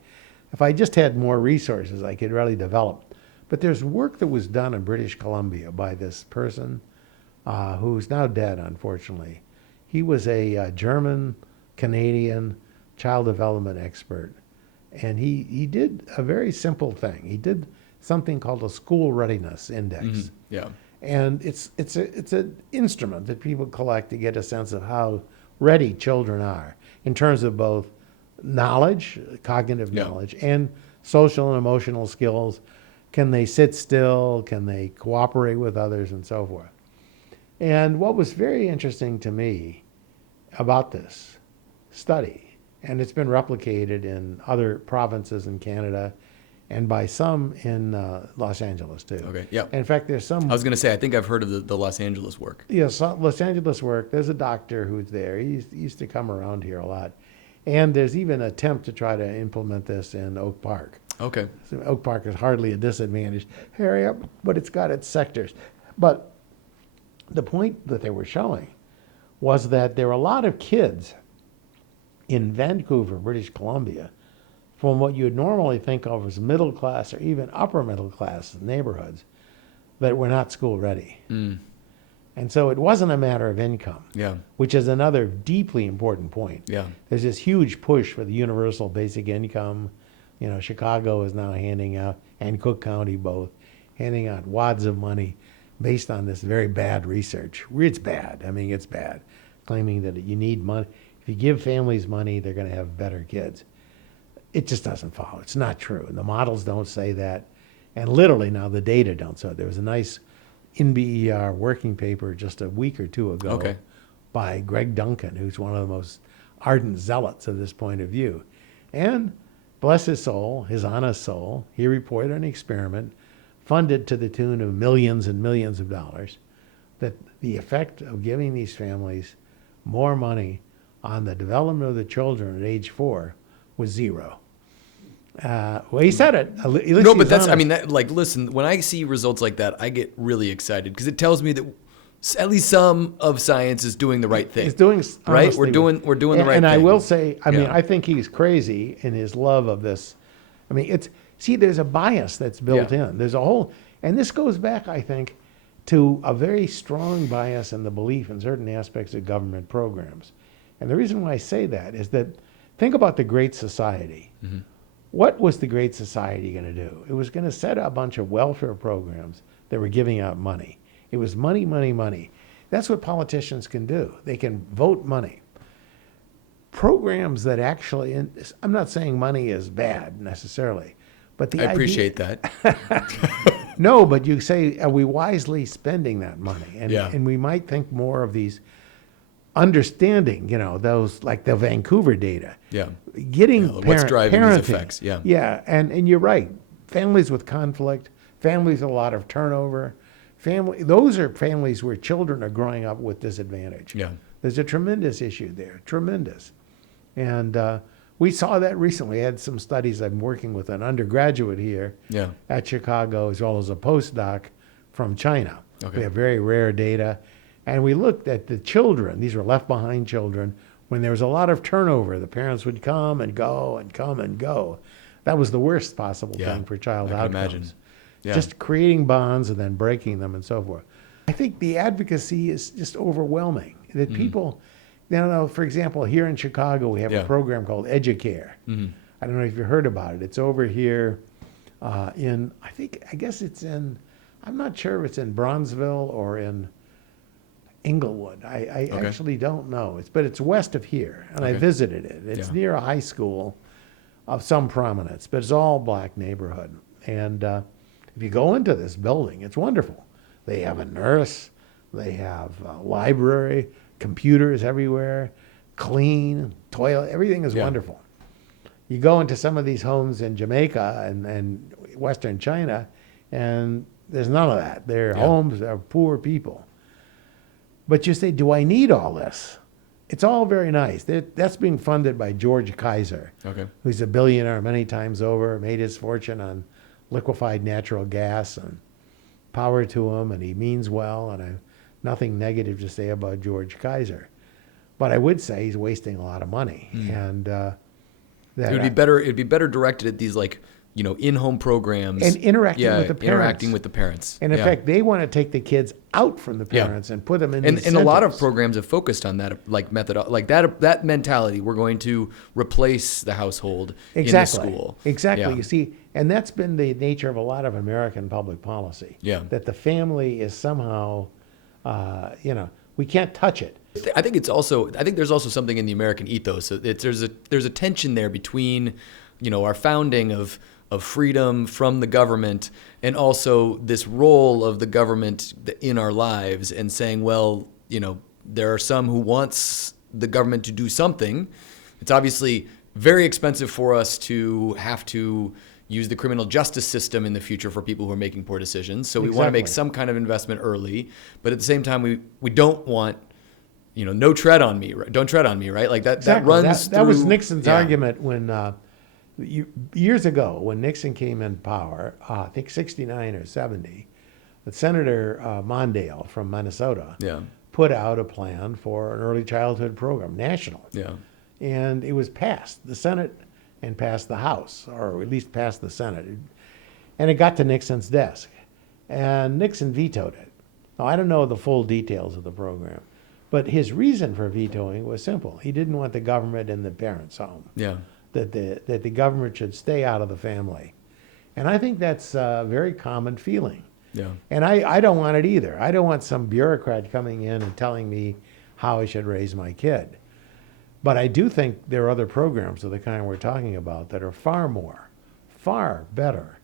if I just had more resources, I could really develop. But there's work that was done in British Columbia by this person who's now dead, unfortunately. He was a German-Canadian child development expert, and he did a very simple thing. He did something called a school readiness index. Mm-hmm. Yeah. And it's an instrument that people collect to get a sense of how ready children are in terms of both knowledge, cognitive knowledge, and social and emotional skills. Can they sit still? Can they cooperate with others, and so forth? And what was very interesting to me about this study, and it's been replicated in other provinces in Canada and by some in Los Angeles too. Okay, yeah. In fact, there's some... I was going to say, I think I've heard of the Los Angeles work. Yes, Los Angeles work. There's a doctor who's there. He used to come around here a lot. And there's even an attempt to try to implement this in Oak Park. Okay. So Oak Park is hardly a disadvantaged area, but it's got its sectors. But the point that they were showing was that there were a lot of kids in Vancouver, British Columbia, from what you would normally think of as middle class or even upper middle class neighborhoods that were not school ready. Mm. And so it wasn't a matter of income, which is another deeply important point. Yeah. There's this huge push for the universal basic income. You know, Chicago is now handing out, and Cook County both, handing out wads of money based on this very bad research. It's bad. I mean, it's bad. Claiming that you need money. If you give families money, they're going to have better kids. It just doesn't follow. It's not true. And the models don't say that. And literally now the data don't say it. There was a nice NBER working paper just a week or two ago by Greg Duncan, who's one of the most ardent zealots of this point of view. And bless his soul, his honest soul, he reported an experiment funded to the tune of millions and millions of dollars, that the effect of giving these families more money on the development of the children at age 4 was zero. Well, he said it. No, but that's, honest. I mean, listen, when I see results like that, I get really excited because it tells me that at least some of science is doing the right thing. It's doing, right? We're doing the right thing. And I will say, I mean, I think he's crazy in his love of this. I mean, there's a bias that's built in. There's a whole, and this goes back, I think, to a very strong bias in the belief in certain aspects of government programs. And the reason why I say that is that, think about the Great Society. Mm-hmm. What was the Great Society going to do? It was going to set up a bunch of welfare programs that were giving out money. It was money, money, money. That's what politicians can do. They can vote money. Programs that actually, and I'm not saying money is bad necessarily, but I appreciate that. No, but you say, are we wisely spending that money? And we might think more of these understanding, those like the Vancouver data. Yeah. Getting what's driving parenting. These effects. Yeah. Yeah. And you're right. Families with conflict, families with a lot of turnover, those are families where children are growing up with disadvantage. Yeah. There's a tremendous issue there. Tremendous. And we saw that recently. I had some studies. I'm working with an undergraduate here at Chicago as well as a postdoc from China. Okay. We have very rare data. And we looked at the children. These were left behind children. When there was a lot of turnover, the parents would come and go and come and go. That was the worst possible thing for child outcomes. Imagine. Yeah. Just creating bonds and then breaking them and so forth. I think the advocacy is just overwhelming. That people, for example, here in Chicago, we have a program called Educare. Mm-hmm. I don't know if you've heard about it. It's over here I'm not sure if it's in Bronzeville or in Inglewood. I actually don't know. But it's west of here, and I visited it. It's near a high school of some prominence, but it's all black neighborhood. And if you go into this building, it's wonderful. They have a nurse, they have a library, computers everywhere, clean, toilet, everything is wonderful. You go into some of these homes in Jamaica and Western China, and there's none of that. Their homes are poor people. But you say, do I need all this? It's all very nice. That's being funded by George Kaiser, who's a billionaire many times over, made his fortune on liquefied natural gas, and power to him, and he means well. And nothing negative to say about George Kaiser. But I would say he's wasting a lot of money. And that It'd be better directed at these in-home programs and interacting with the parents. Interacting with the parents. And in fact, they want to take the kids out from the parents and put them in these and a lot of centers. programs have focused on that method, that mentality. We're going to replace the household in the school. Exactly. Yeah. You see, and that's been the nature of a lot of American public policy. Yeah. That the family is somehow, we can't touch it. I think there's also something in the American ethos. There's a tension there between, our founding of freedom from the government and also this role of the government in our lives, and saying, well, there are some who wants the government to do something. It's obviously very expensive for us to have to use the criminal justice system in the future for people who are making poor decisions. So we want to make some kind of investment early, but at the same time, we don't want, no tread on me, right? Don't tread on me, right? Like that, Exactly. that runs That was through- Nixon's yeah. argument when, years ago, when Nixon came in power, I think 69 or 70, but Senator Mondale from Minnesota Yeah. put out a plan for an early childhood program, national. Yeah. And it was passed the Senate and passed the House, or at least passed the Senate. And it got to Nixon's desk. And Nixon vetoed it. Now, I don't know the full details of the program, but his reason for vetoing was simple. He didn't want the government in the parents' home, Yeah. that the government should stay out of the family. And I think that's a very common feeling. Yeah. And I don't want it either. I don't want some bureaucrat coming in and telling me how I should raise my kid. But I do think there are other programs of the kind we're talking about that are far better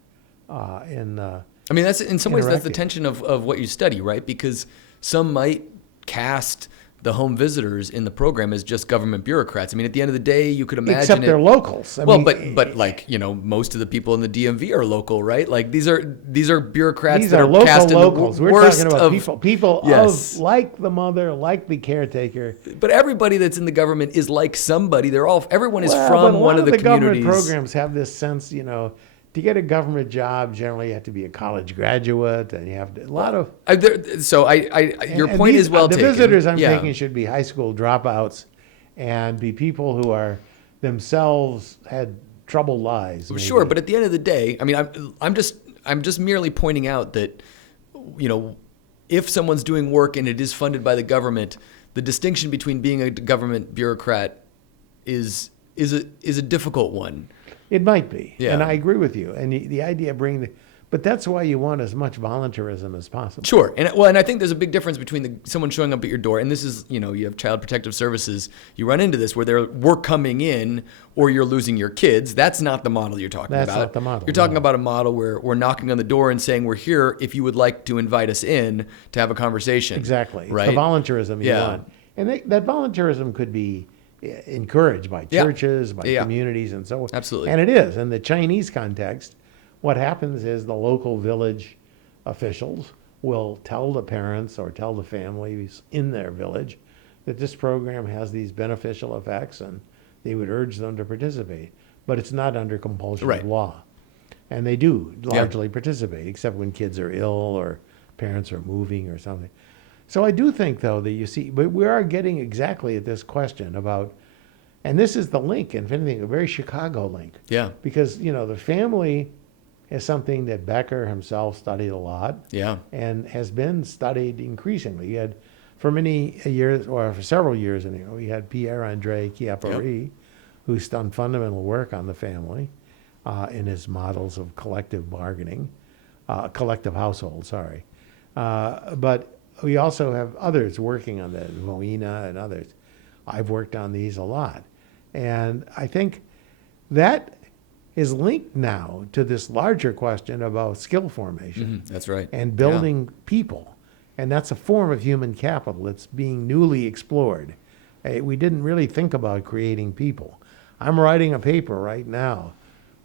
I mean, that's in some ways that's the interacting. tension of what you study, right? Because some might cast the home visitors in the program as just government bureaucrats. I mean, at the end of the day, you could imagine except they're locals. I Well, mean, but most of the people in the DMV are local, right? Like these are bureaucrats these that are are cast local in the locals. We're worst talking about of people Yes. of like the mother, like the caretaker. But everybody that's in the government is like somebody. Everyone is Well, from but a one lot of the government communities. programs have this sense, to get a government job, generally you have to be a college graduate, and you have to, a lot of. Your And point these- is well the taken. visitors I'm Yeah. thinking should be high school dropouts, and be people who are themselves had troubled lives. maybe. Sure, but at the end of the day, I mean, I'm just merely pointing out that, if someone's doing work and it is funded by the government, the distinction between being a government bureaucrat is a difficult one. It might be, Yeah. and I agree with you. And the idea of bringing but that's why you want as much voluntarism as possible. Sure, and I think there's a big difference between someone showing up at your door, and this is, you have Child Protective Services. You run into this where they're work coming in, or you're losing your kids. That's not the model you're talking about. That's not the model, You're talking no. about a model where we're knocking on the door and saying we're here if you would like to invite us in to have a conversation. Exactly. It's Right. the voluntarism you Yeah. want. And that voluntarism could be encouraged by Yeah. churches, by Yeah. communities, and so on. Absolutely. And it is. In the Chinese context, what happens is the local village officials will tell the parents or tell the families in their village that this program has these beneficial effects, and they would urge them to participate. But it's not under compulsion Right. of law. And they do largely participate, except when kids are ill or parents are moving or something. So I do think, though, that you see, but we are getting exactly at this question about, and this is the link, if anything, a very Chicago link. Yeah. Because, the family is something that Becker himself studied a lot. Yeah. And has been studied increasingly. He had, for many years, or for several years anyway, we had Pierre-André Chiappari, who's done fundamental work on the family in his models of collective bargaining, collective household, sorry. But we also have others working on that, Moina and others. I've worked on these a lot. And I think that is linked now to this larger question about skill formation That's right. and building people. And that's a form of human capital that's being newly explored. We didn't really think about creating people. I'm writing a paper right now,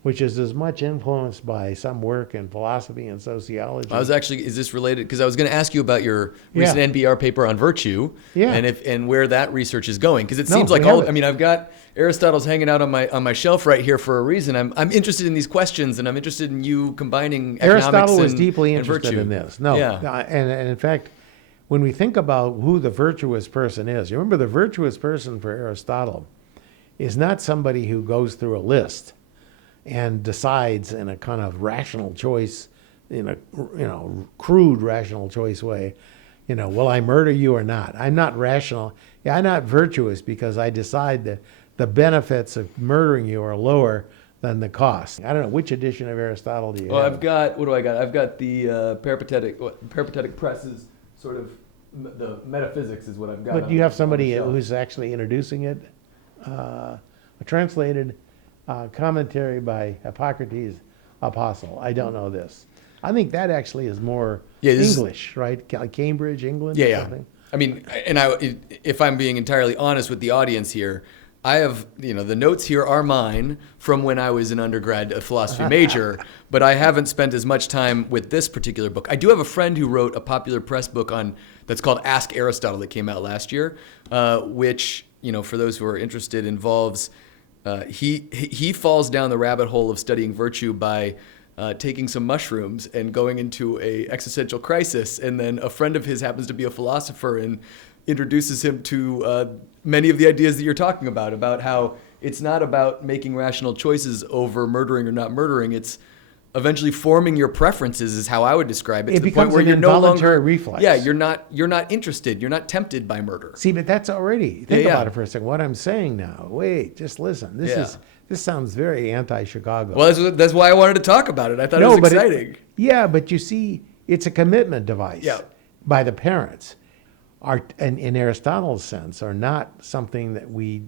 which is as much influenced by some work in philosophy and sociology. Is this related? Because I was going to ask you about your recent Yeah. NBR paper on virtue, Yeah. and where that research is going. Because it No, seems like we have it. I've got Aristotle's hanging out on my shelf right here for a reason. I'm interested in these questions, and I'm interested in you combining economics Aristotle was and, deeply and interested virtue. in this. No, Yeah. and in fact, when we think about who the virtuous person is, remember the virtuous person for Aristotle is not somebody who goes through a list and decides in a kind of rational choice, in a crude rational choice way, will I murder you or not? I'm not rational. Yeah, I'm not virtuous because I decide that the benefits of murdering you are lower than the cost. I don't know, which edition of Aristotle do you have? I've got, what do I got? I've got the Peripatetic Press's sort of, the metaphysics is what I've got. But do you have somebody who's actually introducing it? A translated commentary by Hippocrates Apostle. I don't know this. I think that actually is more English, right? Cambridge, England or something. I mean, if I'm being entirely honest with the audience here, I have, the notes here are mine from when I was an undergrad philosophy major, but I haven't spent as much time with this particular book. I do have a friend who wrote a popular press book that's called Ask Aristotle that came out last year, which, for those who are interested, involves, he falls down the rabbit hole of studying virtue by taking some mushrooms and going into a existential crisis, and then a friend of his happens to be a philosopher and introduces him to many of the ideas that you're talking about how it's not about making rational choices over murdering or not murdering. It's eventually forming your preferences is how I would describe it. It to the becomes point where an you're no involuntary longer reflex. Yeah, you're not interested. You're not tempted by murder. See, but that's already, think Yeah. about it for a second. What I'm saying now, wait, just listen. This sounds very anti-Chicago. Well, that's why I wanted to talk about it. I thought it was exciting. But you see, it's a commitment device by the parents. In Aristotle's sense, are not something that we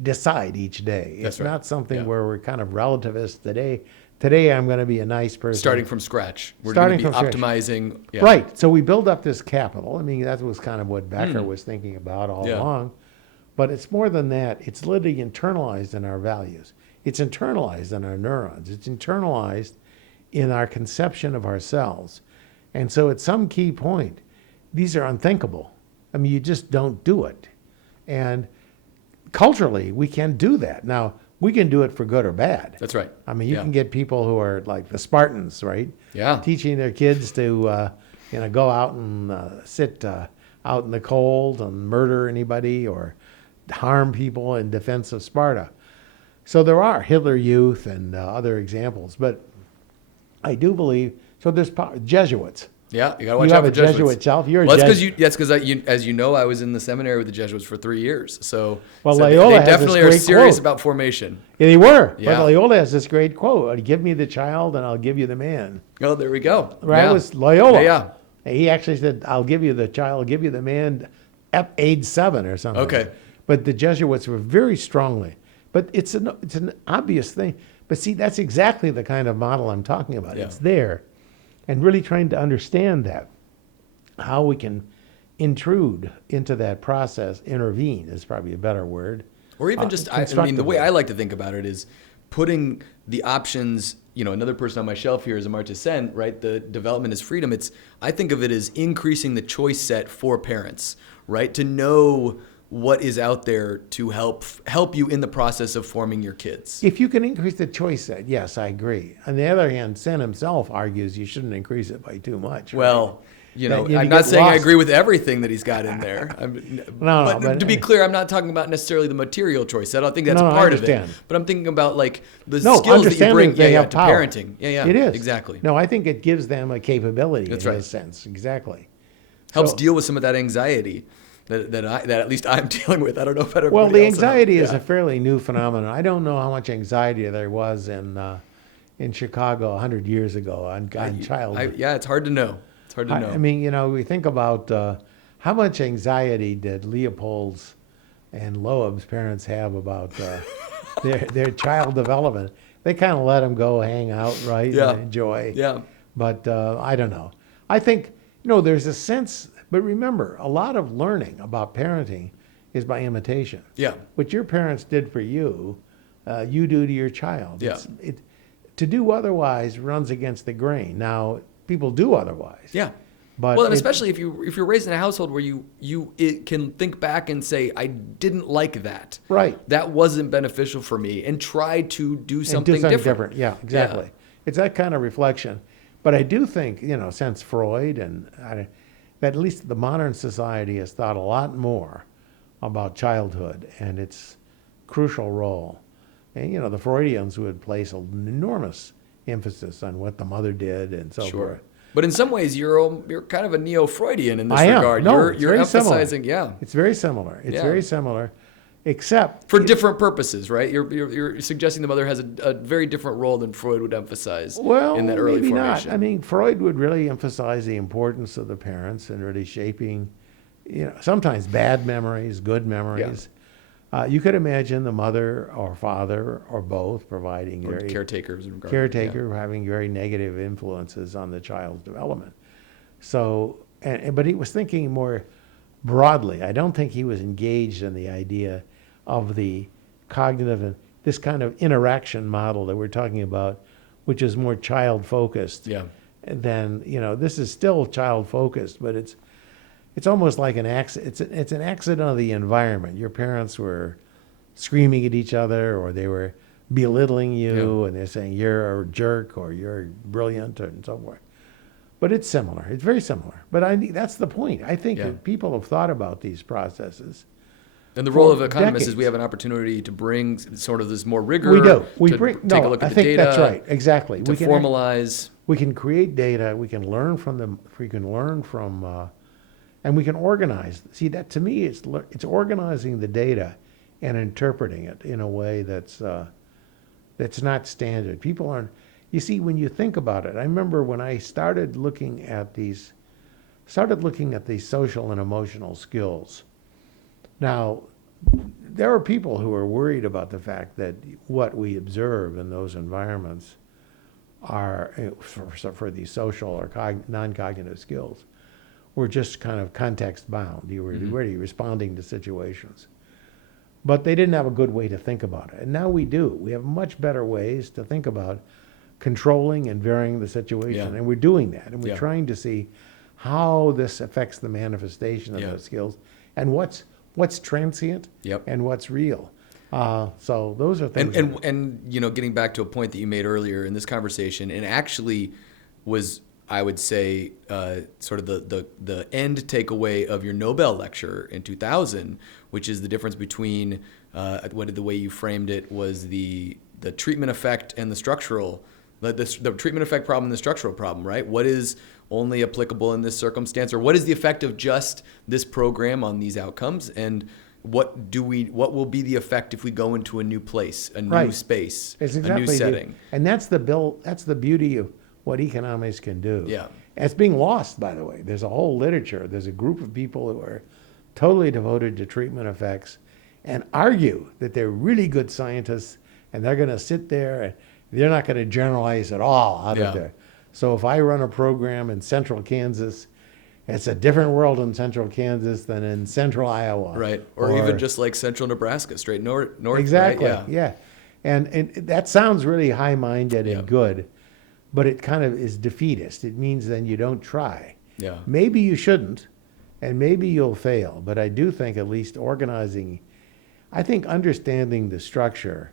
decide each day. It's not something where we're kind of relativists today. Today I'm going to be a nice person. Starting from scratch. We're going to be optimizing. Yeah. Right. So we build up this capital. I mean, that was kind of what Becker was thinking about all along. But it's more than that. It's literally internalized in our values. It's internalized in our neurons. It's internalized in our conception of ourselves. And so at some key point, these are unthinkable. I mean, you just don't do it. And culturally, we can do that. Now, we can do it for good or bad. That's right. I mean, you can get people who are like the Spartans, right? Yeah. Teaching their kids to, go out and sit out in the cold and murder anybody or harm people in defense of Sparta. So there are Hitler Youth and other examples. But I do believe, so there's Jesuits. Yeah, you got to watch you out have for a Jesuits. Jesuit self. You're Well, a that's Jesuit. because as you know, I was in the seminary with the Jesuits for 3 years. So, Loyola they has definitely this are great serious quote. about formation. Yeah, they were. Yeah. But Loyola has this great quote: "Give me the child, and I'll give you the man." Oh, there we go. Right? Yeah. It was Loyola. Yeah. He actually said, "I'll give you the child, I'll give you the man," at age 7 or something. Okay. But the Jesuits were very strongly. But it's an obvious thing. But see, that's exactly the kind of model I'm talking about. Yeah. It's there, and really trying to understand that. How we can intrude into that process, intervene is probably a better word. Or even just, I mean, the way I like to think about it is putting the options, another person on my shelf here is Amartya Sen, right? The development is freedom. I think of it as increasing the choice set for parents, right? To know what is out there to help you in the process of forming your kids. If you can increase the choice set, yes, I agree. On the other hand, Sen himself argues you shouldn't increase it by too much. Right? Well, That I'm not saying I agree with everything that he's got in there. but to be clear, I'm not talking about necessarily the material choice. I don't think that's No, a I part of it. understand. But I'm thinking about like the No, skills that you understanding bring they have to power. parenting. Yeah, It is. exactly. No, I think it gives them a capability That's in right. a sense. Exactly. Helps So- deal with some of that anxiety that at least I'm dealing with. I don't know if everybody Well, the else anxiety knows. is a fairly new phenomenon. I don't know how much anxiety there was in Chicago 100 years ago on childhood. It's hard to know. It's hard to know. I mean, we think about how much anxiety did Leopold's and Loeb's parents have about their child development. They kind of let them go hang out, right? Yeah. And enjoy. Yeah. But I don't know. I think, there's a sense, but remember, a lot of learning about parenting is by imitation. Yeah. What your parents did for you, you do to your child. Yeah. To do otherwise runs against the grain. Now, people do otherwise. Yeah. But Well, and especially if you're raised in a household where you can think back and say, I didn't like that. Right. That wasn't beneficial for me, and try to do something, and do something different. Yeah, exactly. It's that kind of reflection. But I do think, since Freud and that at least the modern society has thought a lot more about childhood and its crucial role. And, the Freudians would place an enormous emphasis on what the mother did and so Sure. forth. But in some ways, you're kind of a neo-Freudian in this I am. regard. No, you're it's very emphasizing, similar. It's very similar. It's Yeah. very similar, except for different purposes, right? You're suggesting the mother has a very different role than Freud would emphasize in that early maybe formation. not. I mean, Freud would really emphasize the importance of the parents and really shaping, sometimes bad memories, good memories. You could imagine the mother or father or both providing Or very caretakers. in regard- caretaker having very negative influences on the child's development. So, but he was thinking more broadly. I don't think he was engaged in the idea of the cognitive and this kind of interaction model that we're talking about, which is more child focused. Yeah. Than this is still child focused, but it's almost like an accident. It's an accident of the environment. Your parents were screaming at each other, or they were belittling you, and they're saying you're a jerk or you're brilliant, and so forth. But it's similar. It's very similar. But that's the point. I think that people have thought about these processes. And the role of for economists is decades. we have an opportunity to bring sort of this more rigor. We do. We to bring. take No, a look at I the think data. that's right. Exactly. To formalize. We can create data. We can learn from them. We can learn from, and we can organize. See, that to me, it's organizing the data and interpreting it in a way that's not standard. People aren't. You see, when you think about it, I remember when I started looking at these social and emotional skills. Now, there are people who are worried about the fact that what we observe in those environments are, for these social or non-cognitive skills, were just kind of context bound. You were really responding to situations. But they didn't have a good way to think about it. And now we do. We have much better ways to think about controlling and varying the situation. Yeah. And we're doing that. And we're Yeah. trying to see how this affects the manifestation of those skills and what's transient and what's real. So those are things. And getting back to a point that you made earlier in this conversation, and actually was, I would say, sort of the end takeaway of your Nobel lecture in 2000, which is the difference between the way you framed it was the treatment effect and the structural, the treatment effect problem and the structural problem, right? What is only applicable in this circumstance, or what is the effect of just this program on these outcomes, and what will be the effect if we go into a new place, a new space, It's a new setting? And that's the beauty of what economics can do. Yeah. And it's being lost, by the way. There's a whole literature. There's a group of people who are totally devoted to treatment effects and argue that they're really good scientists and they're going to sit there and they're not going to generalize at all out of there. So if I run a program in central Kansas, it's a different world in central Kansas than in central Iowa. Right. Or even just like central Nebraska, straight north. Exactly. Right? Yeah. And that sounds really high-minded and good, but it kind of is defeatist. It means then you don't try. Yeah. Maybe you shouldn't, and maybe you'll fail. But I do think at least understanding the structure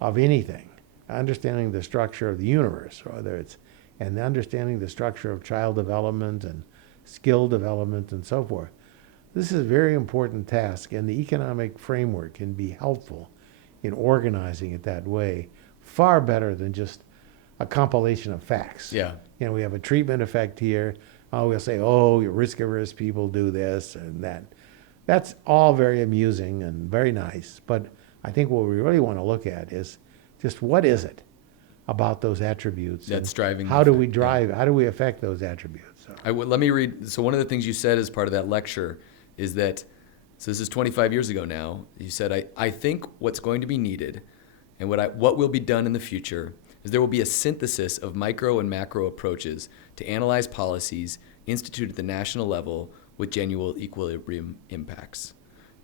of anything, understanding the structure of the universe, and understanding the structure of child development and skill development and so forth. This is a very important task, and the economic framework can be helpful in organizing it that way, far better than just a compilation of facts. Yeah. We have a treatment effect here. We'll say, your risk-averse people do this and that. That's all very amusing and very nice, but I think what we really want to look at is just what is it about those attributes? That's driving. How do we drive? How do we affect those attributes? Let me read. So one of the things you said as part of that lecture is that, so this is 25 years ago now, you said, I think what's going to be needed and what will be done in the future is there will be a synthesis of micro and macro approaches to analyze policies instituted at the national level with genuine equilibrium impacts.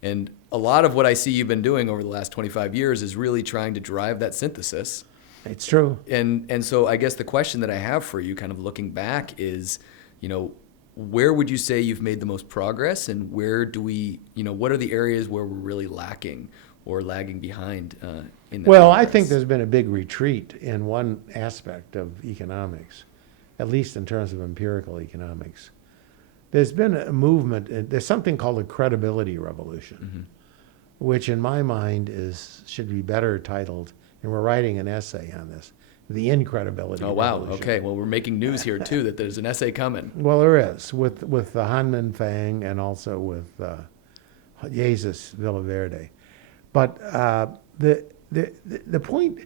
And a lot of what I see you've been doing over the last 25 years is really trying to drive that synthesis. It's true. And so I guess the question that I have for you, kind of looking back, is, where would you say you've made the most progress, and where do we, what are the areas where we're really lacking or lagging behind in that Well, progress? I think there's been a big retreat in one aspect of economics, at least in terms of empirical economics. there's been a movement. There's something called the credibility revolution, which in my mind should be better titled, and we're writing an essay on this, the incredibility Oh, wow. revolution. Okay. Well, we're making news here, too, that there's an essay coming. Well, there is, with the Hanmin Fang and also with Jesus Villaverde. But the point,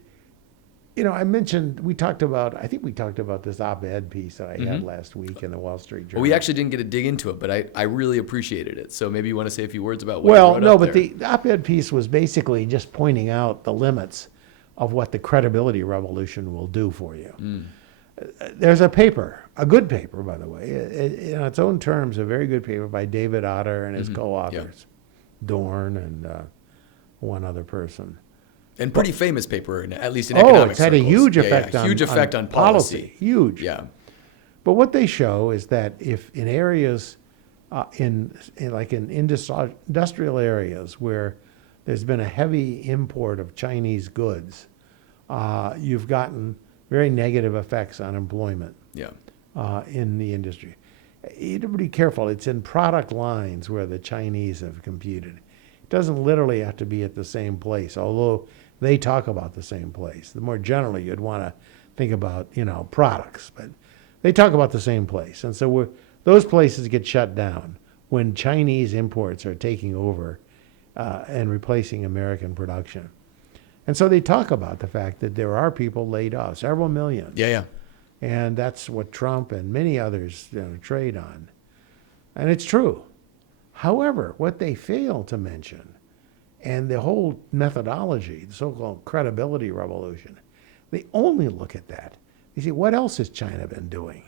I mentioned, I think we talked about this op-ed piece that I had last week in the Wall Street Journal. Well, we actually didn't get to dig into it, but I really appreciated it. So maybe you want to say a few words about what you Well, wrote no, up but there. the op-ed piece was basically just pointing out the limits of what the credibility revolution will do for you. There's a paper, a good paper, by the way, in its own terms, a very good paper by David Otter and his co-authors, Dorn and one other person. And pretty famous paper, at least in Oh, economic it's had a circles. huge Yeah, effect huge effect on policy. Huge. Yeah. But what they show is that if in areas, in industrial areas where there's been a heavy import of Chinese goods, you've gotten very negative effects on employment Yeah. in the industry. You have to be careful. It's in product lines where the Chinese have competed. It doesn't literally have to be at the same place, although they talk about the same place. The more generally, you'd want to think about, products, but they talk about the same place. And so those places get shut down when Chinese imports are taking over and replacing American production. And so they talk about the fact that there are people laid off, several million. Yeah. And that's what Trump and many others trade on. And it's true. However, what they fail to mention, and the whole methodology, the so-called credibility revolution, they only look at that. They say, what else has China been doing?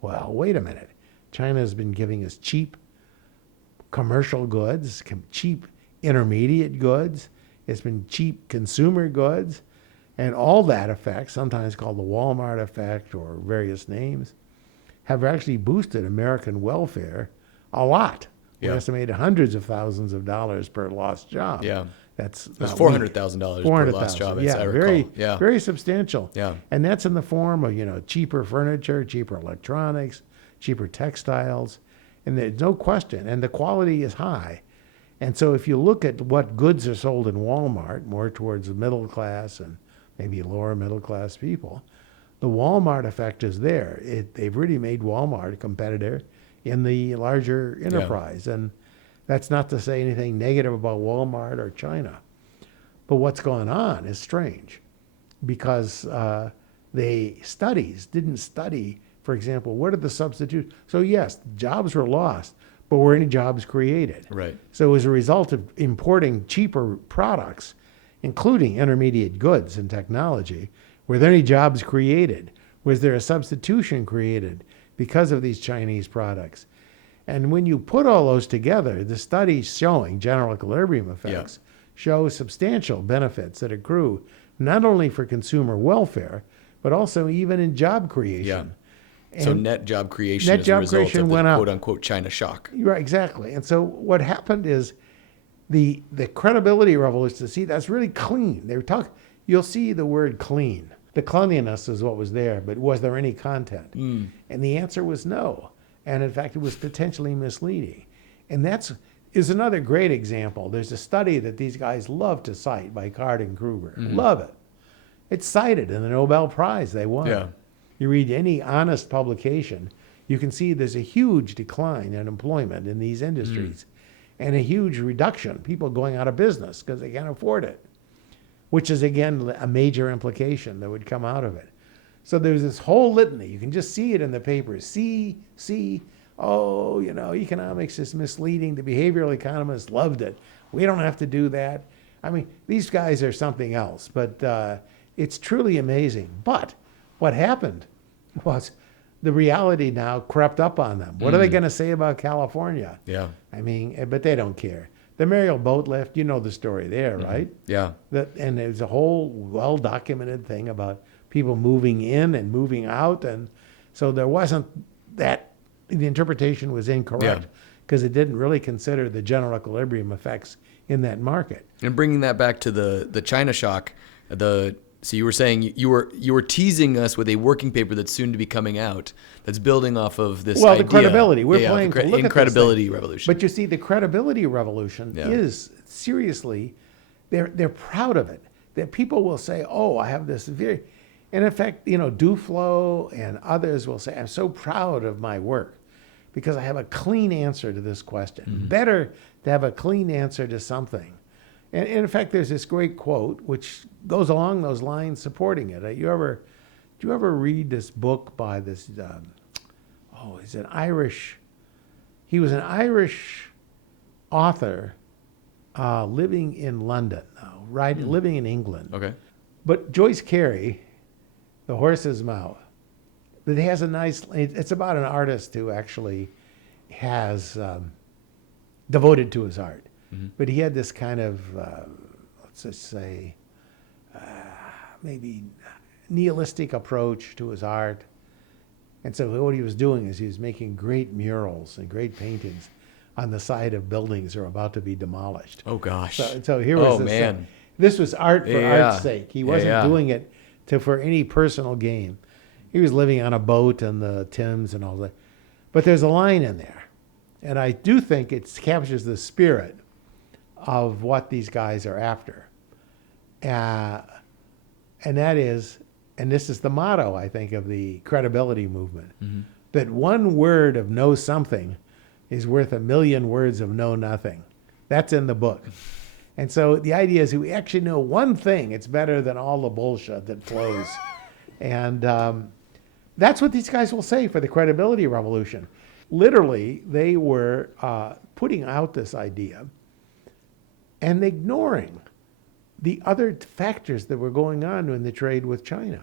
Well, wait a minute. China has been giving us cheap commercial goods, cheap intermediate goods. It's been cheap consumer goods. And all that effect, sometimes called the Walmart effect or various names, have actually boosted American welfare a lot. We estimate hundreds of thousands of dollars per lost job. Yeah. That's It was $400,000 per lost job, as I recall. Very substantial. Yeah. And that's in the form of, cheaper furniture, cheaper electronics, cheaper textiles. And there's no question. And the quality is high. And so if you look at what goods are sold in Walmart, more towards the middle class and maybe lower middle class people, the Walmart effect is there. They've really made Walmart a competitor in the larger enterprise. And that's not to say anything negative about Walmart or China. But what's going on is strange because didn't study, for example, what are the substitutes? So yes, jobs were lost, but were any jobs created? Right. So as a result of importing cheaper products, including intermediate goods and technology, were there any jobs created? Was there a substitution created because of these Chinese products? And when you put all those together, the studies showing general equilibrium effects show substantial benefits that accrue not only for consumer welfare, but also even in job creation. Yeah. So net job creation net as job a result creation of the went up. quote-unquote China shock. Right, exactly. And so what happened is the credibility revolution, see, that's really clean. You'll see the word clean. The cleanliness is what was there, but was there any content? And the answer was no. And in fact, it was potentially misleading. And is another great example. There's a study that these guys love to cite by Card and Kruger. Love it. It's cited in the Nobel Prize they won. Yeah. You read any honest publication, you can see there's a huge decline in employment in these industries and a huge reduction, people going out of business because they can't afford it, which is, again, a major implication that would come out of it. So there's this whole litany. You can just see it in the papers. Economics is misleading. The behavioral economists loved it. We don't have to do that. I mean, these guys are something else, but it's truly amazing. But what happened was the reality now crept up on them. What are they going to say about California? Yeah. I mean, but they don't care. The Mariel boat lift, you know the story there, right? Yeah. And there's a whole well-documented thing about people moving in and moving out. And so there wasn't that, the interpretation was incorrect because it didn't really consider the general equilibrium effects in that market. And bringing that back to the China shock, the So you were saying you were teasing us with a working paper that's soon to be coming out that's building off of this Well, idea. the credibility. We're Yeah, playing the to look at credibility this thing. revolution. But you see, the credibility revolution Yeah. is seriously, they're proud of it. That people will say, "Oh, I have this very," and in fact, Duflo and others will say, "I'm so proud of my work because I have a clean answer to this question. Better to have a clean answer to something." And in fact, there's this great quote which goes along those lines, supporting it. Do you ever read this book by this? He's an Irish. He was an Irish author living in London now, right? Living in England. Okay. But Joyce Carey, The Horse's Mouth, that has a nice. It's about an artist who actually has devoted to his art. But he had this kind of, let's just say, maybe nihilistic approach to his art. And so what he was doing is he was making great murals and great paintings on the side of buildings that are about to be demolished. Oh gosh. So here was this man. thing. This was art for Yeah. art's sake. He wasn't doing it for any personal gain. He was living on a boat in the Thames and all that. But there's a line in there. And I do think it captures the spirit of what these guys are after. And that is, and this is the motto, I think, of the credibility movement, that one word of know something is worth 1,000,000 words of know nothing. That's in the book. And so the idea is if we actually know one thing, it's better than all the bullshit that flows. And that's what these guys will say for the credibility revolution. Literally, they were putting out this idea and ignoring the other factors that were going on in the trade with China.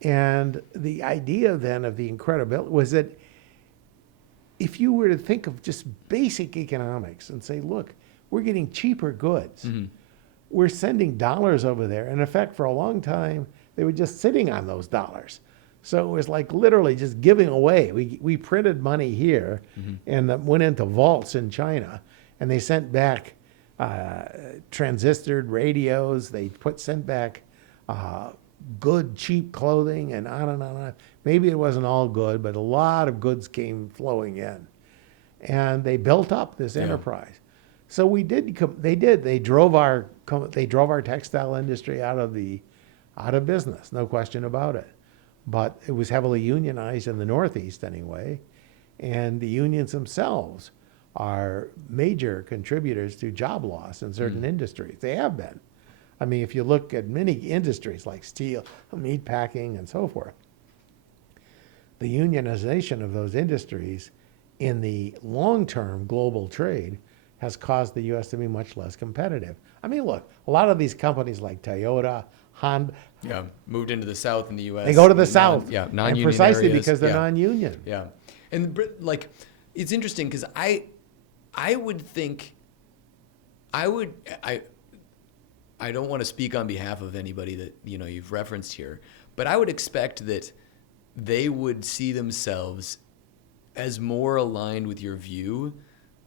And the idea then of the incredibility was that if you were to think of just basic economics and say, look, we're getting cheaper goods. We're sending dollars over there. And in fact, for a long time, they were just sitting on those dollars. So it was like literally just giving away. We printed money here and that went into vaults in China, and they sent back transistored radios. They sent back good, cheap clothing, and on and on and on. Maybe it wasn't all good, but a lot of goods came flowing in, and they built up this enterprise. So they drove our textile industry out of business, no question about it. But it was heavily unionized in the Northeast anyway, and the unions themselves are major contributors to job loss in certain industries. They have been. I mean, if you look at many industries like steel, meat packing, and so forth, the unionization of those industries in the long-term global trade has caused the U.S. to be much less competitive. I mean, look, a lot of these companies like Toyota, Honda, moved into the South in the U.S. they go to the South. Non-union and precisely areas. because they're non-union. Yeah, and like, it's interesting because I would think, I don't want to speak on behalf of anybody that you've referenced here, but I would expect that they would see themselves as more aligned with your view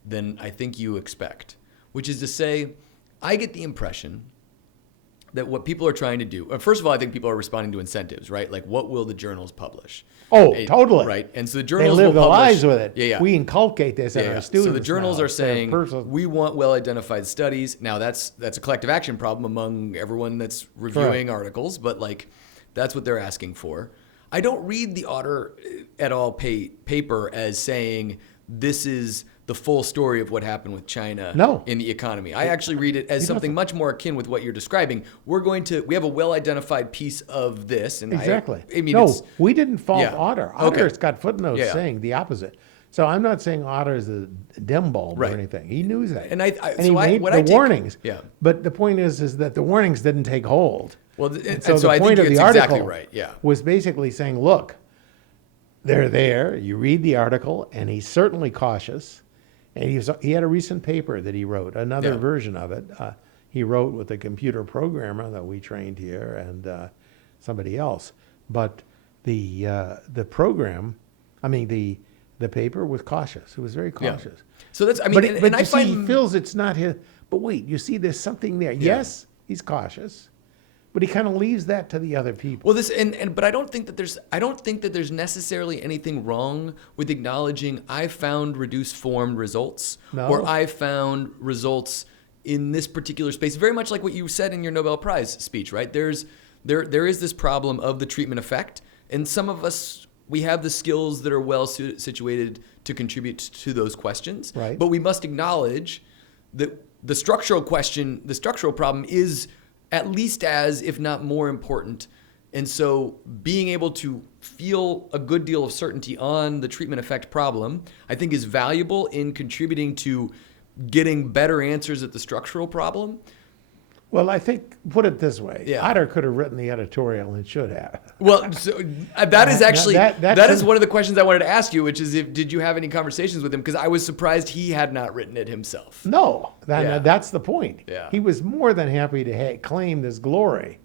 than I think you expect. Which is to say, I get the impression that what people are trying to do, first of all, I think people are responding to incentives, right? Like, what will the journals publish? Oh, totally. Right. And so the They journals live will their publish. lives with it. Yeah. We inculcate this in our students. So the journals now. are saying, They're we want well-identified studies. Now, that's a collective action problem among everyone that's reviewing articles, but like, that's what they're asking for. I don't read the Otter et al. Paper as saying this is the full story of what happened with China in the economy. I actually read it as something much more akin with what you're describing. We have a well-identified piece of this. And exactly. I mean, we didn't fault Otter. Otter's got footnotes saying the opposite. So I'm not saying Otter is a dim bulb or anything. He knew that. And he made the warnings. Yeah. But the point is that the warnings didn't take hold. Well, so the I point think of the it's article exactly right. Yeah. was basically saying, look, they're there. You read the article, and he's certainly cautious. And he had a recent paper that he wrote, another version of it. He wrote with a computer programmer that we trained here and somebody else. But the program, the paper was cautious. It was very cautious. Yeah. So that's, but he feels it's not his. But wait, you see, there's something there. Yeah. Yes, he's cautious, but he kind of leaves that to the other people. Well, but I don't think that there's necessarily anything wrong with acknowledging I found reduced form results, No. or I found results in this particular space. Very much like what you said in your Nobel Prize speech, right? There is this problem of the treatment effect, and some of us, we have the skills that are well situated to contribute to those questions. Right. But we must acknowledge that the structural problem is at least as, if not more important. And so being able to feel a good deal of certainty on the treatment effect problem, I think, is valuable in contributing to getting better answers at the structural problem. Well, I think, put it this way, Yeah. Otter could have written the editorial and should have. Well, so that is actually, that's that is one of the questions I wanted to ask you, which is, did you have any conversations with him? Because I was surprised he had not written it himself. No, Yeah. that's the point. Yeah. He was more than happy to claim this glory.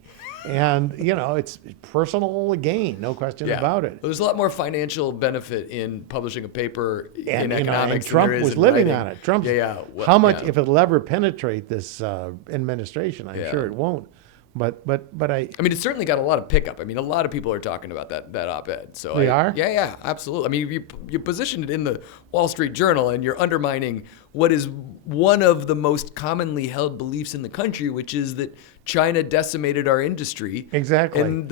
And, it's personal gain, no question about it. There's a lot more financial benefit in publishing a paper in And economics Trump than there is was in living writing. on it. Trump's, Well, how much, yeah. if it'll ever penetrate this administration, I'm sure it won't. But I mean, it certainly got a lot of pickup. I mean, a lot of people are talking about that op-ed. So They are? Yeah, absolutely. I mean, you positioned it in the Wall Street Journal, and you're undermining what is one of the most commonly held beliefs in the country, which is that China decimated our industry. Exactly. And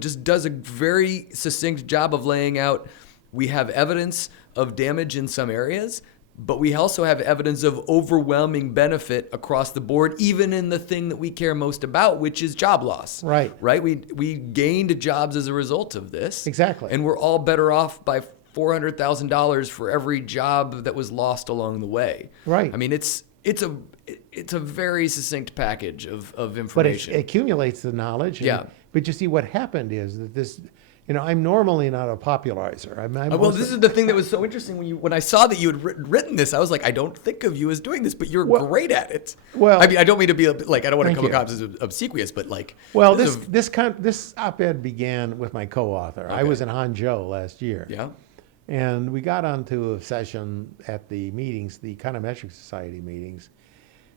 just does a very succinct job of laying out, we have evidence of damage in some areas, but we also have evidence of overwhelming benefit across the board, even in the thing that we care most about, which is job loss. Right. Right? We gained jobs as a result of this. Exactly. And we're all better off by $400,000 for every job that was lost along the way. Right. I mean, it's a very succinct package of but information. it accumulates the knowledge. Yeah. But you see, what happened is that this, I'm normally not a popularizer. Well, this is the thing that was so interesting when I saw that you had written this. I was like, I don't think of you as doing this, but you're great at it. Well, I mean, I don't mean to be I don't want to thank come you. across as obsequious, but like, Well, this is this op-ed began with my co-author. I Okay. was in Hangzhou last year. yeah, And we got onto a session at the meetings, the Econometric Society meetings,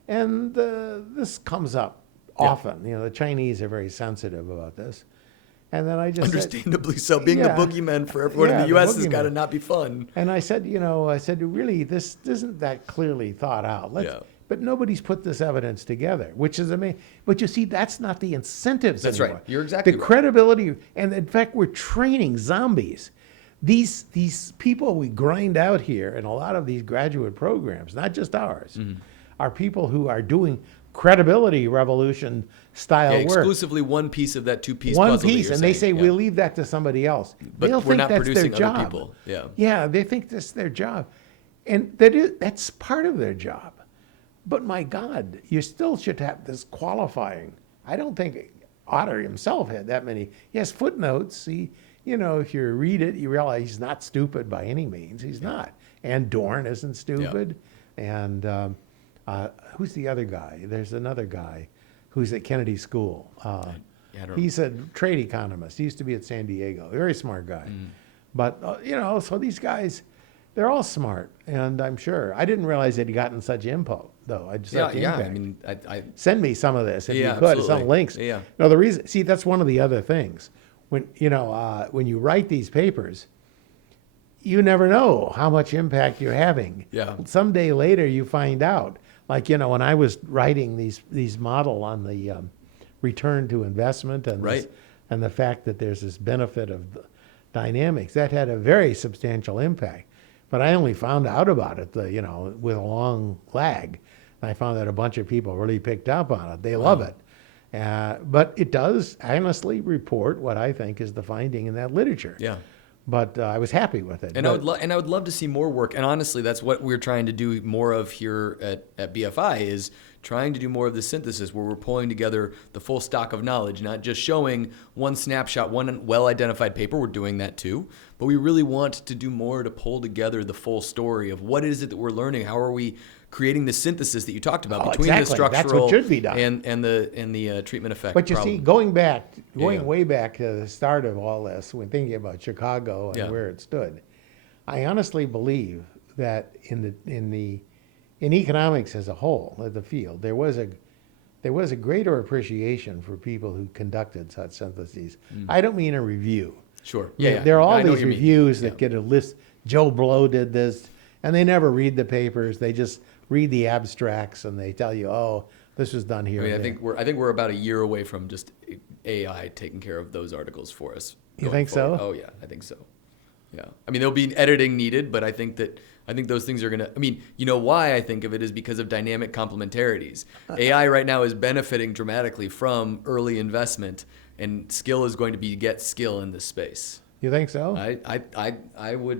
and this comes up often. The Chinese are very sensitive about this. And then I just said, understandably so. Being Yeah. the boogeyman for everyone in Yeah, the the U.S. has got to boogeyman. not be fun. and I said, really, this isn't that clearly thought out. Yeah. But nobody's put this evidence together, which is amazing. But you see, that's not the incentives That's anymore. right. You're exactly the right. credibility, and in fact, we're training zombies. These people we grind out here in a lot of these graduate programs, not just ours, Mm-hmm. are people who are doing credibility revolution style Yeah, work. exclusively one piece of that two-piece One puzzle that piece, you're and they saying. say we'll leave that to somebody else. But They'll we're think not that's their producing other job. people. Yeah. Yeah, they think that's their job, and that's part of their job. But my God, you still should have this qualifying. I don't think Otter himself had that many. He has footnotes. If you read it, you realize he's not stupid by any means. He's not. And Dorn isn't stupid. And who's the other guy? There's another guy who's at Kennedy School. I don't He's a trade economist. He used to be at San Diego. Very smart guy. But, so these guys, they're all smart. And I'm sure. I didn't realize that he gotten such info, though. Yeah. I mean, I Send me some of this if Yeah, you could, absolutely. some links. Yeah. No, the reason, see, that's one of the other things. When you write these papers, you never know how much impact you're having. Yeah. Someday later, you find out. Like when I was writing these model on the return to investment and Right. and the fact that there's this benefit of the dynamics, that had a very substantial impact. But I only found out about it, with a long lag. And I found that a bunch of people really picked up on it. They love it. But it does honestly report what I think is the finding in that literature. Yeah. But I was happy with it. And I would love to see more work. And honestly, that's what we're trying to do more of here at BFI, is trying to do more of the synthesis where we're pulling together the full stock of knowledge, not just showing one snapshot, one well-identified paper. We're doing that too. But we really want to do more to pull together the full story of what is it that we're learning? How are we creating the synthesis that you talked about between exactly. the structural That's what should be done. and the treatment effect But you problem. see, going Yeah. way back to the start of all this, when thinking about Chicago and Yeah. where it stood, I honestly believe that in economics as a whole, as a field, there was there was a greater appreciation for people who conducted such syntheses. I don't mean a review. Sure. There are all I know what these you mean. reviews that get a list. Joe Blow did this, and they never read the papers. They just read the abstracts, and they tell you, "Oh, this was done here." I mean, and there." I think we're about a year away from just AI taking care of those articles for us. You going think so? forward. Oh yeah, I think so. Yeah. I mean, there'll be editing needed, but I think those things are going to, I mean, you know why I think of it is because of dynamic complementarities. AI right now is benefiting dramatically from early investment, and skill is going to beget skill in this space. You think so? I would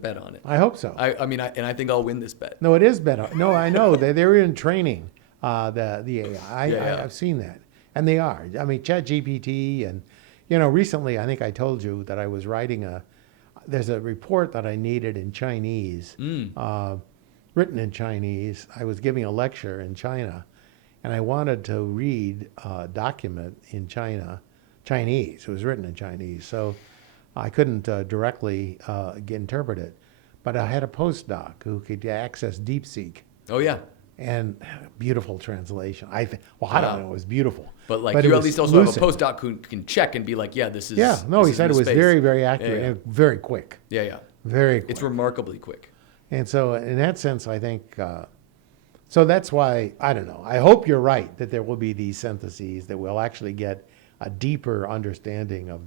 bet on it. I hope so. I think I'll win this bet. No, it is better. No, I know they're in training. The AI, Yeah. I've seen that, and they are. I mean, ChatGPT, and recently I think I told you that I was writing there's a report that I needed in Chinese, written in Chinese. I was giving a lecture in China, and I wanted to read a document in Chinese. It was written in Chinese, so I couldn't directly interpret it. But I had a postdoc who could access DeepSeek. Oh yeah. And beautiful translation. I don't know, it was beautiful. But it you at was least also lucid. have a postdoc who can check and be like, yeah, this is. Yeah, no, this he is said in it was space. very, very accurate Yeah. and very quick. Yeah. Very quick. It's remarkably quick. And so, in that sense, I think, so that's why, I don't know. I hope you're right that there will be these syntheses that will actually get a deeper understanding of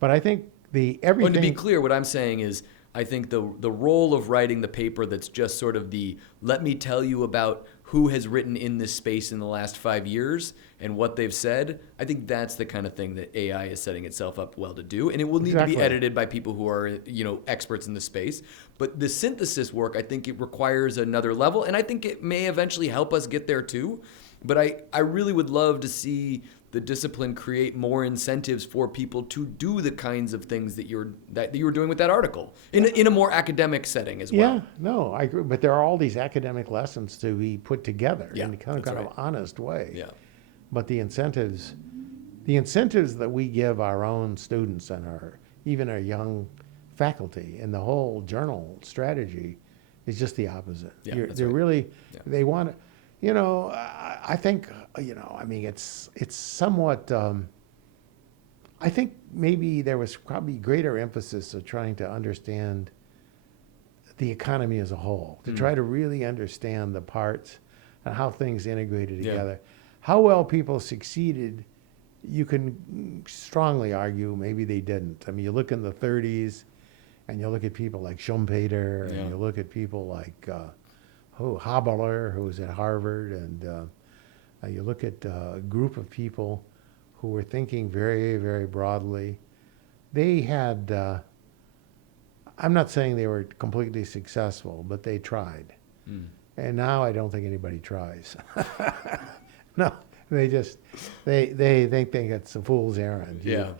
but I think everything. And to be clear, what I'm saying is, I think the role of writing the paper that's just sort of let me tell you about who has written in this space in the last 5 years and what they've said, I think that's the kind of thing that AI is setting itself up well to do. And it will need to be edited by people who are, experts in the space. But the synthesis work, I think it requires another level. And I think it may eventually help us get there too. But I really would love to see the discipline create more incentives for people to do the kinds of things that you were doing with that article in a more academic setting as well. Yeah, no, I agree. But there are all these academic lessons to be put together in a kind of honest way. Yeah. But the incentives that we give our own students and even our young faculty and the whole journal strategy is just the opposite. Yeah, They're really, they want to. I think, I mean, it's somewhat, I think maybe there was probably greater emphasis of trying to understand the economy as a whole, to try to really understand the parts and how things integrated together. How well people succeeded, you can strongly argue maybe they didn't. I mean, you look in the 30s and you look at people like Schumpeter and you look at people like Haberler, who was at Harvard, and you look at a group of people who were thinking very, very broadly. They had, I'm not saying they were completely successful, but they tried. And now I don't think anybody tries. No, they think it's a fool's errand. Yeah.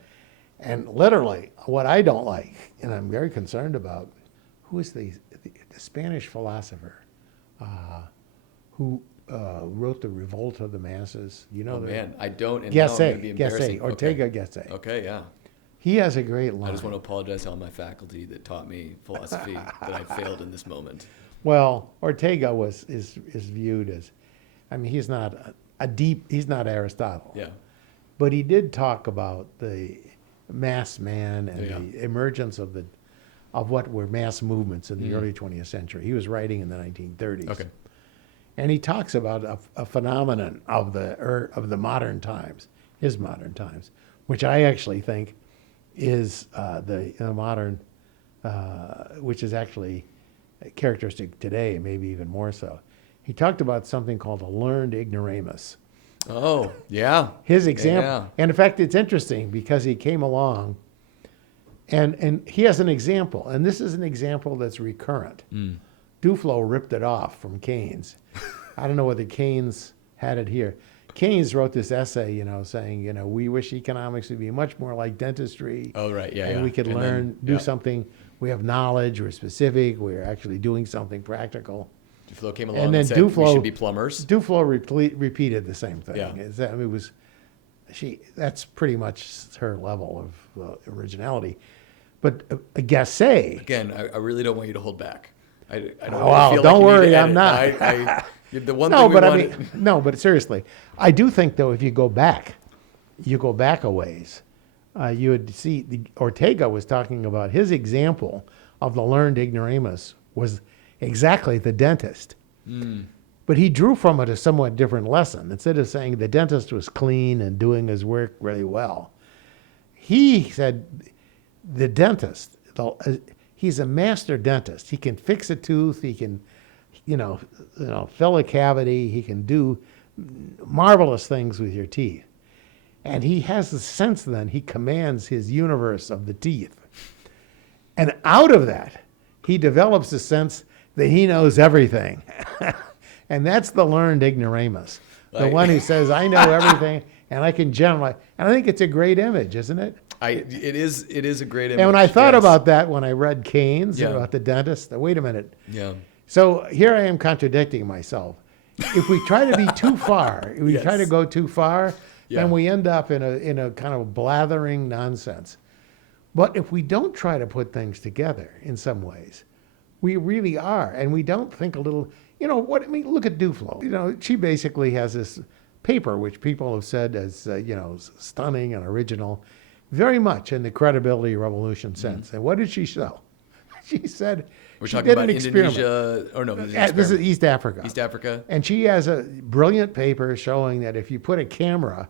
And literally, what I don't like, and I'm very concerned about, who is the Spanish philosopher who wrote The Revolt of the Masses? You know, I don't. And now I'm gonna be embarrassing. Ortega Gasset. Okay, yeah. He has a great line. I just want to apologize to all my faculty that taught me philosophy that I failed in this moment. Well, Ortega is viewed as, I mean, he's not he's not Aristotle. Yeah. But he did talk about the mass man and the emergence of what were mass movements in the early 20th century. He was writing in the 1930s. Okay. And he talks about a phenomenon of the modern times, his modern times, which I actually think is the modern, which is actually characteristic today, maybe even more so. He talked about something called a learned ignoramus. Oh, yeah. His example, Yeah. and in fact, it's interesting because he came along, and he has an example, and this is an example that's recurrent. Duflo ripped it off from Keynes. I don't know whether Keynes had it here. Keynes wrote this essay, saying, we wish economics would be much more like dentistry. Oh, right, yeah, and we could learn, do yeah. something. We have knowledge, we're specific, we're actually doing something practical. Duflo came along And then and said we should be plumbers. Duflo repeated the same thing. Yeah. That's pretty much her level of originality. But Gasset. Again, I really don't want you to hold back. I don't Wow, feel don't like you need worry, to I'm edit. not. The one No, thing we but I wanted. mean, no, but seriously, I do think though, if you go back a ways, you would see Ortega was talking about his example of the learned ignoramus was exactly the dentist. But he drew from it a somewhat different lesson. Instead of saying the dentist was clean and doing his work really well, he said the dentist, he's a master dentist. He can fix a tooth. He can, fill a cavity. He can do marvelous things with your teeth. And he has the sense then he commands his universe of the teeth. And out of that, he develops a sense that he knows everything. And that's the learned ignoramus. The one who says, I know everything and I can generalize. And I think it's a great image, isn't it? It is a great image. And when I thought about that, when I read Keynes about the dentist, wait a minute. Yeah. So here I am contradicting myself. If we try to be too far, if we try to go too far, then we end up in a kind of blathering nonsense. But if we don't try to put things together in some ways, we really are. And we don't think a little, look at Duflo. She basically has this paper, which people have said is, stunning and original, very much in the credibility revolution sense. And what did she show? She said, we're she talking did about an experiment. Indonesia, or no, This is East Africa. East Africa. And she has a brilliant paper showing that if you put a camera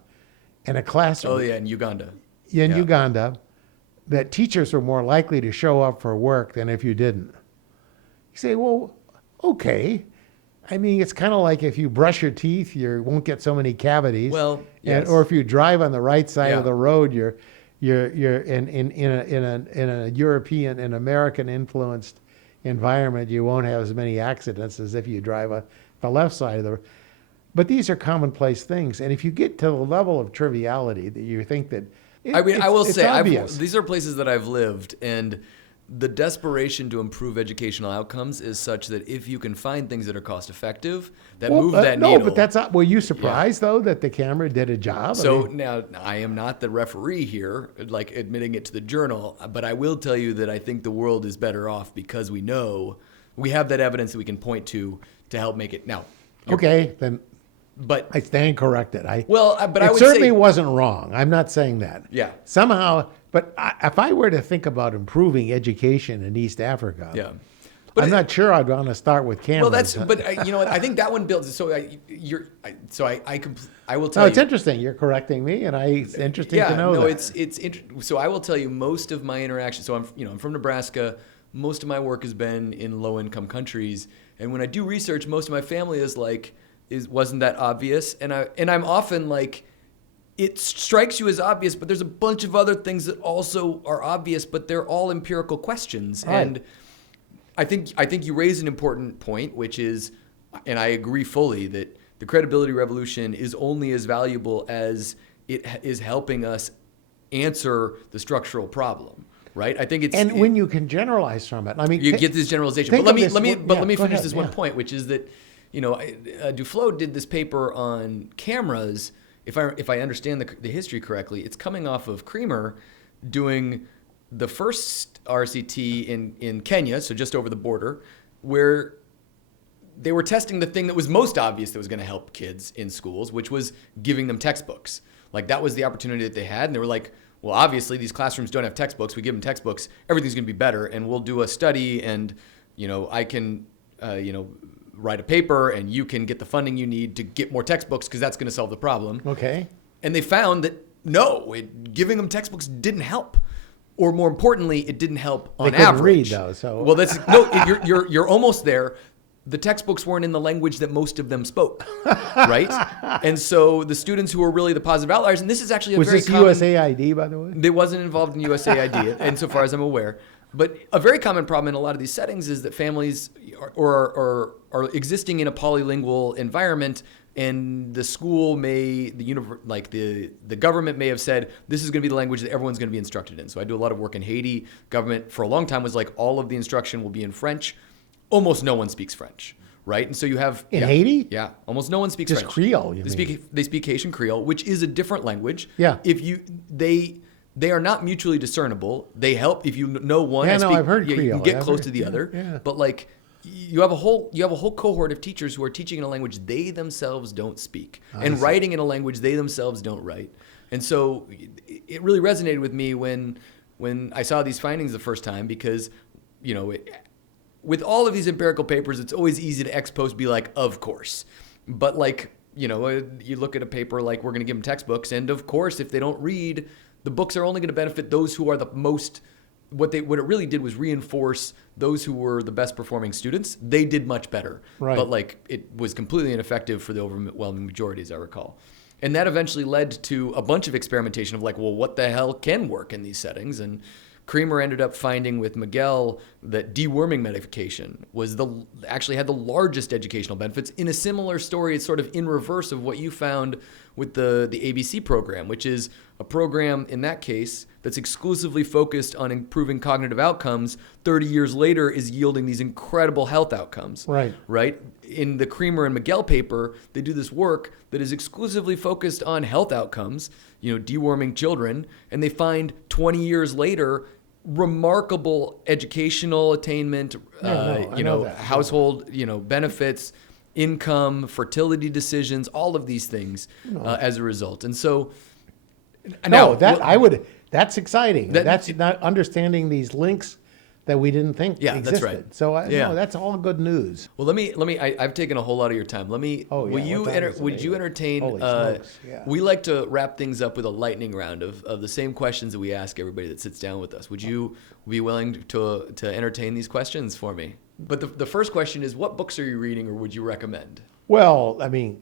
in a classroom. Oh yeah, in Uganda. In Uganda, that teachers were more likely to show up for work than if you didn't. You say, well, okay. I mean, it's kind of like if you brush your teeth, you won't get so many cavities. Well, yes. Or if you drive on the right side of the road, you're in a European and American influenced environment, you won't have as many accidents as if you drive on the left side of the road. But these are commonplace things. And if you get to the level of triviality that you think that I will say, these are places that I've lived, and the desperation to improve educational outcomes is such that if you can find things that are cost effective, that move that needle. No, but that's not. Were you surprised though that the camera did a job? So now I am not the referee here, like admitting it to the journal, but I will tell you that I think the world is better off because we know we have that evidence that we can point to help make it. Now, okay, then. But I stand corrected. I would certainly wasn't wrong. I'm not saying that. Yeah. Somehow, but if I were to think about improving education in East Africa, but I'm not sure I'd want to start with cameras. Well, I think that one builds. So I will tell you. No, it's interesting. You're correcting me, and it's interesting to know that. It's interesting. So I will tell you most of my interactions. So I'm from Nebraska. Most of my work has been in low income countries, and when I do research, most of my family is like. Wasn't that obvious? And I'm often like, it strikes you as obvious, but there's a bunch of other things that also are obvious, but they're all empirical questions. Right. And I think you raise an important point, which is, and I agree fully, that the credibility revolution is only as valuable as it is helping us answer the structural problem. Right? I think it's when you can generalize from it. I mean, you get this generalization. But let me finish this one point, which is that. Duflo did this paper on cameras. If I understand the history correctly, it's coming off of Creamer doing the first RCT in Kenya, so just over the border, where they were testing the thing that was most obvious that was going to help kids in schools, which was giving them textbooks. Like that was the opportunity that they had, and they were like, well, obviously these classrooms don't have textbooks. We give them textbooks, everything's going to be better, and we'll do a study, and I can write a paper and you can get the funding you need to get more textbooks because that's going to solve the problem. Okay. And they found that giving them textbooks didn't help. Or more importantly, it didn't help on they couldn't average. Read though, so. Well, you're almost there. The textbooks weren't in the language that most of them spoke, right? And so the students who were really the positive outliers, and this is actually was this USAID, by the way? It wasn't involved in USAID, insofar as I'm aware. But a very common problem in a lot of these settings is that families are existing in a polylingual environment, and the school the government may have said this is going to be the language that everyone's going to be instructed in. So I do a lot of work in Haiti. Government for a long time was like all of the instruction will be in French. Almost no one speaks French, right? And so you have in Haiti, almost no one speaks just French. Creole. They speak Haitian Creole, which is a different language. Yeah. They are not mutually discernible. They help if you know one. Yeah, I've heard Creole. You can get close to the other. Yeah. But like you have a whole cohort of teachers who are teaching in a language they themselves don't speak and writing in a language they themselves don't write. And so it really resonated with me when I saw these findings the first time, because, with all of these empirical papers, it's always easy to ex post be like, of course. But you look at a paper like, we're going to give them textbooks, and of course, if they don't read, the books are only going to benefit those who are the most. What it really did was reinforce those who were the best performing students. They did much better, right. But it was completely ineffective for the overwhelming majority, as I recall. And that eventually led to a bunch of experimentation of what the hell can work in these settings? And Creamer ended up finding with Miguel that deworming medication actually had the largest educational benefits. In a similar story, it's sort of in reverse of what you found with the ABC program, which is a program in that case that's exclusively focused on improving cognitive outcomes. 30 years later is yielding these incredible health outcomes. Right? In the Creamer and Miguel paper, they do this work that is exclusively focused on health outcomes, deworming children, and they find 20 years later remarkable educational attainment, household, benefits, income, fertility decisions, all of these things as a result. And so that's exciting. That's not understanding these links that we didn't think existed. That's right. So that's all good news. Well, let me. I've taken a whole lot of your time. Would you entertain? Holy smokes, yeah. We like to wrap things up with a lightning round of the same questions that we ask everybody that sits down with us. Would you be willing to entertain these questions for me? But the first question is, what books are you reading, or would you recommend? Well,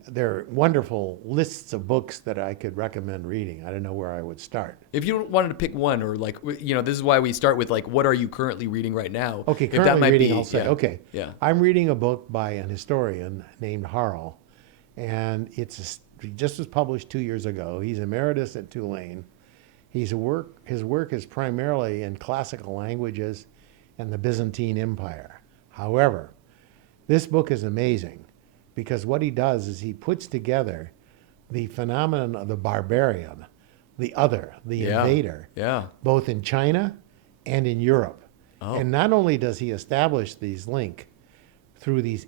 there are wonderful lists of books that I could recommend reading. I don't know where I would start. If you wanted to pick one, or this is why we start with what are you currently reading right now? Okay, if that might reading, be, I'll say. Yeah. Okay. Yeah. I'm reading a book by an historian named Harl, and he just was published 2 years ago. He's emeritus at Tulane. His work is primarily in classical languages and the Byzantine Empire. However, this book is amazing, because what he does is he puts together the phenomenon of the barbarian, the other, the invader, both in China and in Europe. Oh. And not only does he establish these link through this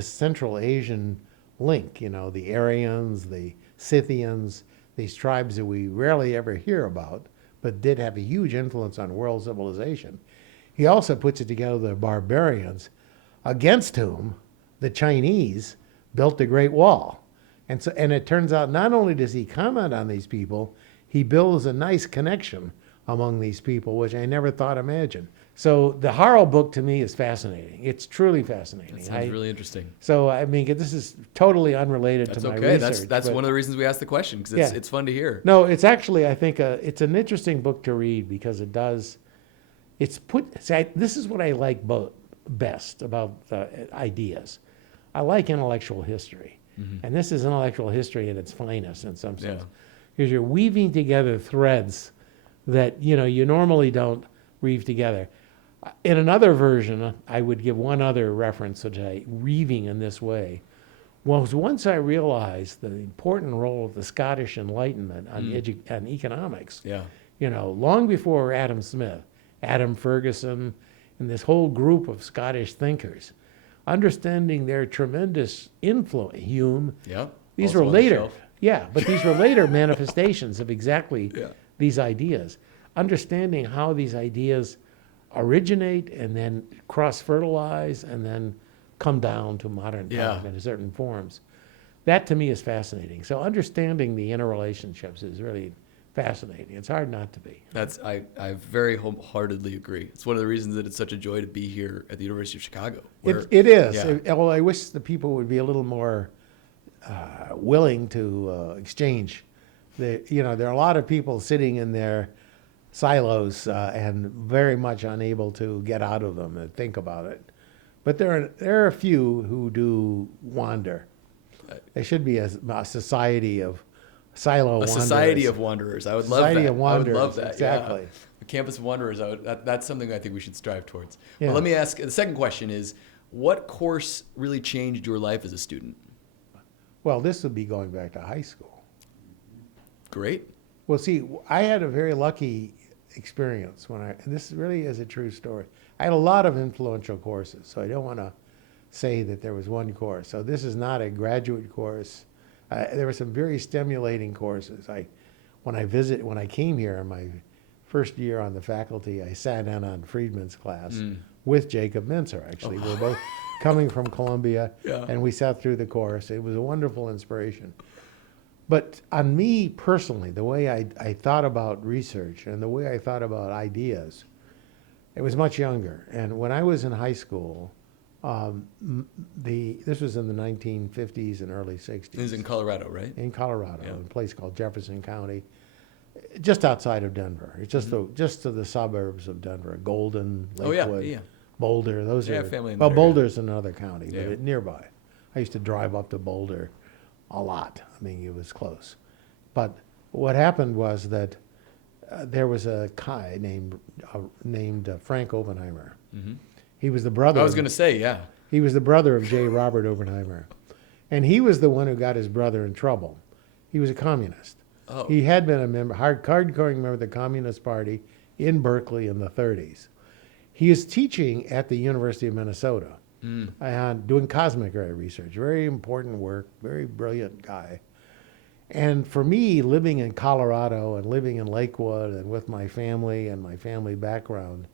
Central Asian link, the Aryans, the Scythians, these tribes that we rarely ever hear about, but did have a huge influence on world civilization. He also puts it together, the barbarians, against whom the Chinese built the Great Wall. And it turns out not only does he comment on these people, he builds a nice connection among these people, which I never thought imagined. So the Harl book to me is fascinating. It's truly fascinating. That sounds really interesting. So this is totally unrelated to my research. That's one of the reasons we asked the question, because it's fun to hear. No, it's actually, I think, it's an interesting book to read, because this is what I like best about ideas. I like intellectual history. Mm-hmm. And this is intellectual history at its finest in some sense. Because you're weaving together threads that, you normally don't weave together. In another version, I would give one other reference to weaving in this way. Was once I realized the important role of the Scottish Enlightenment on economics. Yeah. Long before Adam Smith, Adam Ferguson, and this whole group of Scottish thinkers, understanding their tremendous influence, Hume. Yeah. These were later. Yeah, but these were later manifestations of exactly these ideas. Understanding how these ideas originate and then cross-fertilize and then come down to modern time in certain forms. That to me is fascinating. So understanding the interrelationships is really fascinating. It's hard not to be. I very wholeheartedly agree. It's one of the reasons that it's such a joy to be here at the University of Chicago. It is. Yeah. Well, I wish the people would be a little more willing to exchange. There are a lot of people sitting in their silos and very much unable to get out of them and think about it. But there are a few who do wander. There should be a society of wanderers. Society of wanderers. I would love that. Society of wanderers. I would love that. Exactly. Yeah. A campus of wanderers. That's something I think we should strive towards. Yeah. Well, let me ask. The second question is, what course really changed your life as a student? Well, this would be going back to high school. Great. Well, see, I had a very lucky experience and this really is a true story. I had a lot of influential courses, so I don't want to say that there was one course. So this is not a graduate course. There were some very stimulating courses. When I came here in my first year on the faculty, I sat in on Friedman's class with Jacob Mincer, actually. We're both coming from Columbia, and we sat through the course. It was a wonderful inspiration. But on me personally, the way I thought about research and the way I thought about ideas, it was much younger. And when I was in high school, this was in the 1950s and early 60s. This is in Colorado, right? In Colorado, in a place called Jefferson County, just outside of Denver. It's just to the suburbs of Denver, Golden, Lakewood, Boulder. Those are family in well, there, Boulder's another county, Yeah. but nearby. I used to drive up to Boulder a lot. I mean, it was close. But what happened was that there was a guy named Frank Oppenheimer. He was the brother. I was going to say, yeah. He was the brother of J. Robert Oppenheimer. And he was the one who got his brother in trouble. He was a communist. Oh. He had been a member, hardcore member of the Communist Party in Berkeley in the 30s. He is teaching at the University of Minnesota and doing cosmic ray research. Very important work, very brilliant guy. And for me, living in Colorado and living in Lakewood and with my family and my family background,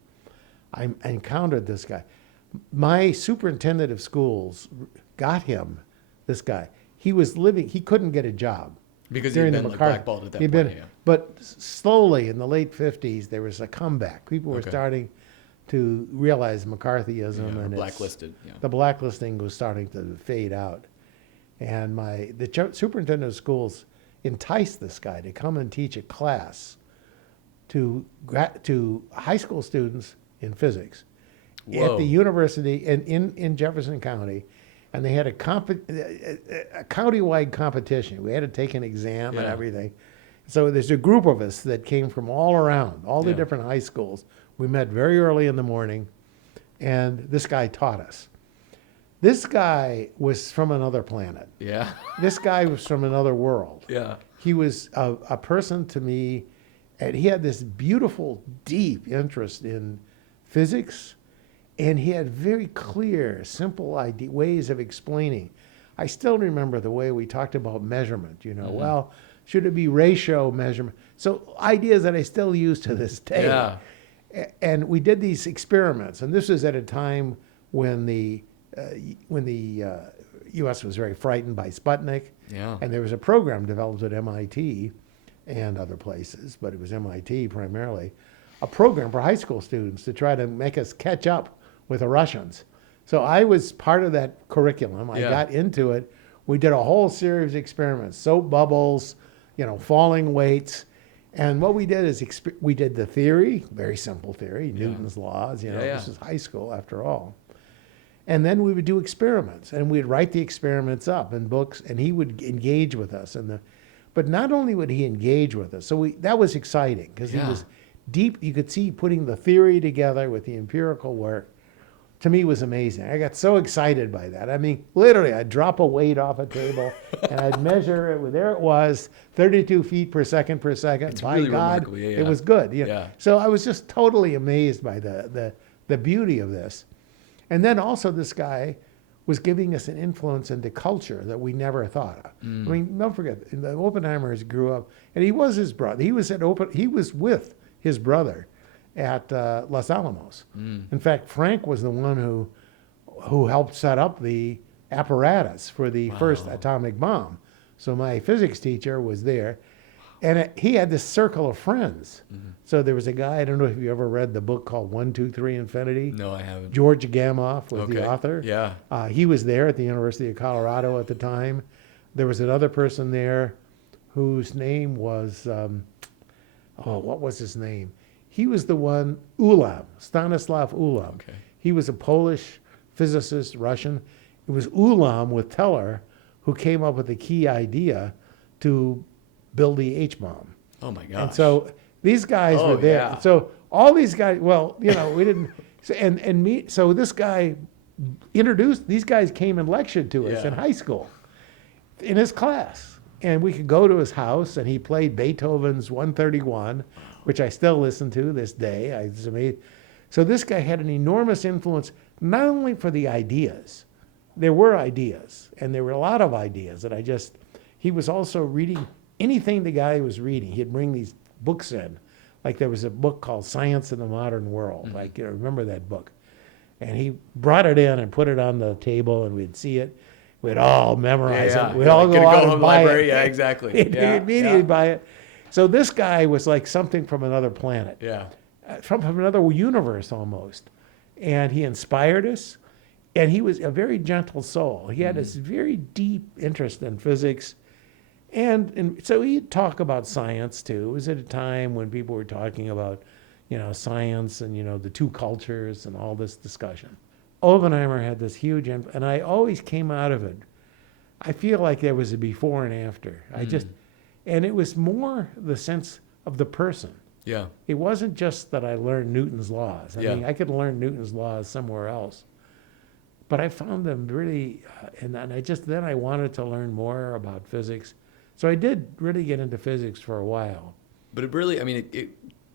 I encountered this guy. My superintendent of schools got him, this guy. He couldn't get a job. Because he'd been blackballed at that point. But slowly in the late 50s, there was a comeback. People were starting to realize McCarthyism and blacklisted. The blacklisting was starting to fade out. And the superintendent of schools enticed this guy to come and teach a class to high school students in physics at the university in Jefferson County. And they had a county-wide competition. We had to take an exam and everything. So there's a group of us that came from all around, all the different high schools. We met very early in the morning, and this guy taught us. This guy was from another planet. Yeah. This guy was from another world. Yeah. He was a person to me, and he had this beautiful, deep interest in physics, and he had very clear, simple ways of explaining. I still remember the way we talked about measurement, well, should it be ratio measurement? So ideas that I still use to this day. Yeah. And we did these experiments, and this was at a time when the U.S. was very frightened by Sputnik. Yeah. And there was a program developed at MIT and other places, but it was MIT primarily, a program for high school students to try to make us catch up with the Russians. So I was part of that curriculum. I got into it. We did a whole series of experiments, soap bubbles, falling weights. And what we did is we did the theory, very simple theory, Newton's laws, this is high school after all. And then we would do experiments, and we'd write the experiments up in books, and he would engage with us. But not only would he engage with us, so that was exciting because he was deep. You could see putting the theory together with the empirical work. To me, was amazing. I got so excited by that. I mean, literally, I'd drop a weight off a table, and I'd measure it. There it was, 32 feet per second per second. It's by really God, remarkable. Yeah, it was good. Yeah. So I was just totally amazed by the beauty of this. And then also this guy was giving us an influence into culture that we never thought of. I mean, don't forget, the Oppenheimers grew up, and he was his brother. He was with his brother at Los Alamos. In fact, Frank was the one who helped set up the apparatus for the first atomic bomb. So my physics teacher was there, and he had this circle of friends. So there was a guy, I don't know if you ever read the book called 1, 2, 3 Infinity. No, I haven't. George Gamow was the author. Yeah. He was there at the University of Colorado at the time. There was another person there whose name was, what was his name? He was the one, Stanislav Ulam. Okay. He was a Polish physicist, Russian. It was Ulam with Teller who came up with the key idea to build the H-bomb. Oh my gosh. And so these guys were there. Yeah. So all these guys, we didn't, so this guy introduced, these guys came and lectured to us in high school, in his class. And we could go to his house, and he played Beethoven's 131 which I still listen to this day. It's amazing. So this guy had an enormous influence, not only for the ideas. There were ideas, and there were a lot of ideas that he was also reading anything the guy was reading. He'd bring these books in. Like there was a book called Science in the Modern World. I remember that book. And he brought it in and put it on the table, and we'd see it. We'd all memorize it. We'd all go out and buy it. Yeah, exactly. We'd immediately buy it. So this guy was like something from another planet. Yeah. From another universe almost. And he inspired us. And he was a very gentle soul. He had this very deep interest in physics. And so he'd talk about science too. It was at a time when people were talking about, science and, the two cultures and all this discussion. Oppenheimer had this huge, and I always came out of it. I feel like there was a before and after. And it was more the sense of the person. Yeah. It wasn't just that I learned Newton's laws. I mean, I could learn Newton's laws somewhere else. But I found them really, then I wanted to learn more about physics. So I did really get into physics for a while. But it really,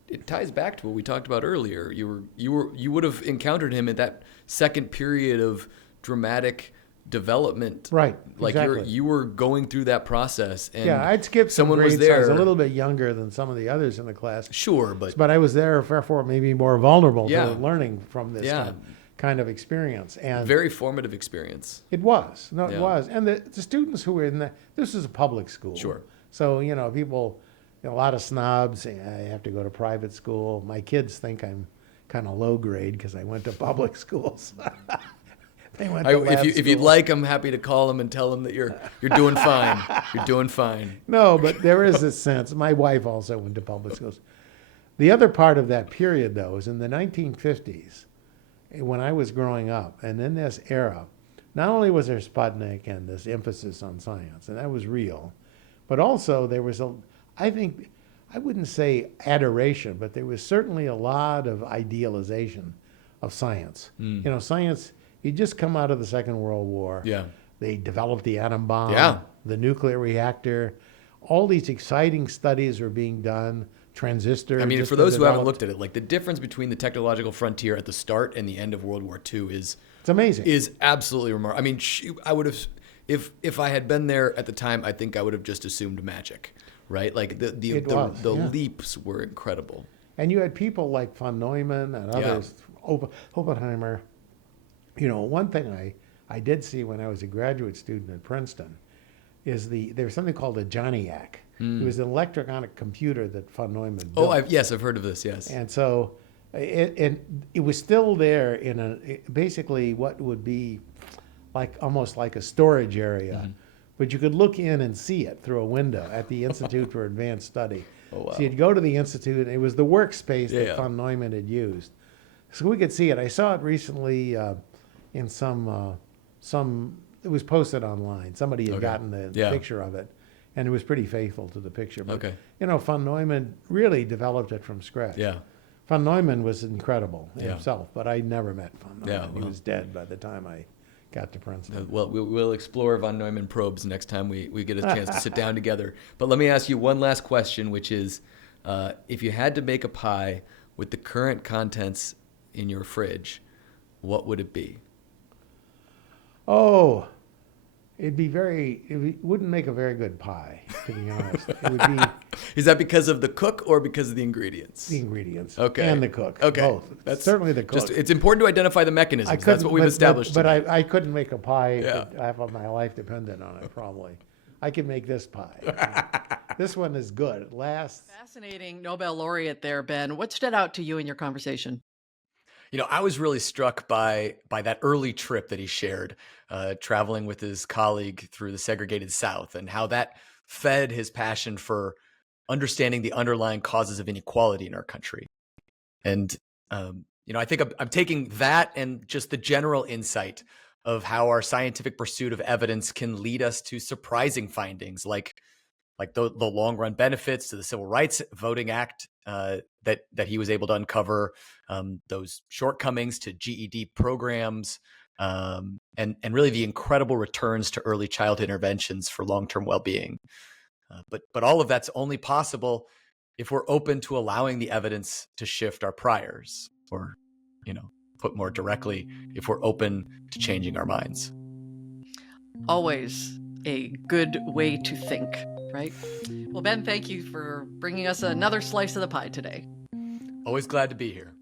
it ties back to what we talked about earlier. You would have encountered him at that second period of dramatic development. Right. Like exactly. you were going through that process, and I'd skipped some someone grades. was there. I was a little bit younger than some of the others in the class. Sure, but I was there, therefore maybe more vulnerable Yeah. to learning from this kind of experience. And very formative experience. it was. No, it Yeah. was. And the students who were in this was a public school. Sure. So, people, a lot of snobs. I have to go to private school. My kids think I'm kind of low grade because I went to public schools. They went to lab If you'd school. like, I'm happy to call them and tell them that you're doing fine. You're doing fine. No, but there is this sense. My wife also went to public schools. The other part of that period, though, is in the 1950s, when I was growing up, and in this era, not only was there Sputnik and this emphasis on science, and that was real, but also there was I wouldn't say adoration, but there was certainly a lot of idealization of science. Science, you just come out of the Second World War. Yeah. They developed the atom bomb, Yeah. the nuclear reactor. All these exciting studies were being done. Transistor. For those who haven't looked at it, like the difference between the technological frontier at the start and the end of World War II it's amazing. Is absolutely remarkable. I would have, if I had been there at the time, I think I would have just assumed magic, right? Like the leaps were incredible. And you had people like von Neumann and others, Oppenheimer. One thing I did see when I was a graduate student at Princeton is there was something called a Johnniac. It was an electronic computer that von Neumann built. I've heard of this, yes. And so it was still there in basically what would be almost like a storage area. But you could look in and see it through a window at the Institute for Advanced Study. Oh, wow. So you'd go to the Institute, and it was the workspace that von Neumann had used. So we could see it. I saw it recently in some, it was posted online. Somebody had gotten the picture of it, and it was pretty faithful to the picture. But, von Neumann really developed it from scratch. Yeah. Von Neumann was incredible himself, but I never met von Neumann. Yeah, He was dead by the time I got to Princeton. Well, we'll explore von Neumann probes next time we get a chance to sit down together. But let me ask you one last question, which is, if you had to make a pie with the current contents in your fridge, what would it be? Oh, it wouldn't make a very good pie, to be honest. It would be Is that because of the cook or because of the ingredients? the ingredients. Okay. And the cook. Okay. Both. That's certainly the cook. It's important to identify the mechanisms. That's what we've established. But today. I couldn't make a pie Yeah. if half of my life depended on it, probably. I could make this pie. This one is good. It lasts. Fascinating Nobel laureate there, Ben. What stood out to you in your conversation? I was really struck by that early trip that he shared, traveling with his colleague through the segregated South, and how that fed his passion for understanding the underlying causes of inequality in our country. And I think I'm taking that and just the general insight of how our scientific pursuit of evidence can lead us to surprising findings, like the long run benefits to the Civil Rights Voting Act that he was able to uncover, those shortcomings to GED programs, and really the incredible returns to early childhood interventions for long-term well-being. But all of that's only possible if we're open to allowing the evidence to shift our priors, or, put more directly, if we're open to changing our minds. Always a good way to think, right? Well, Ben, thank you for bringing us another slice of the pie today. Always glad to be here.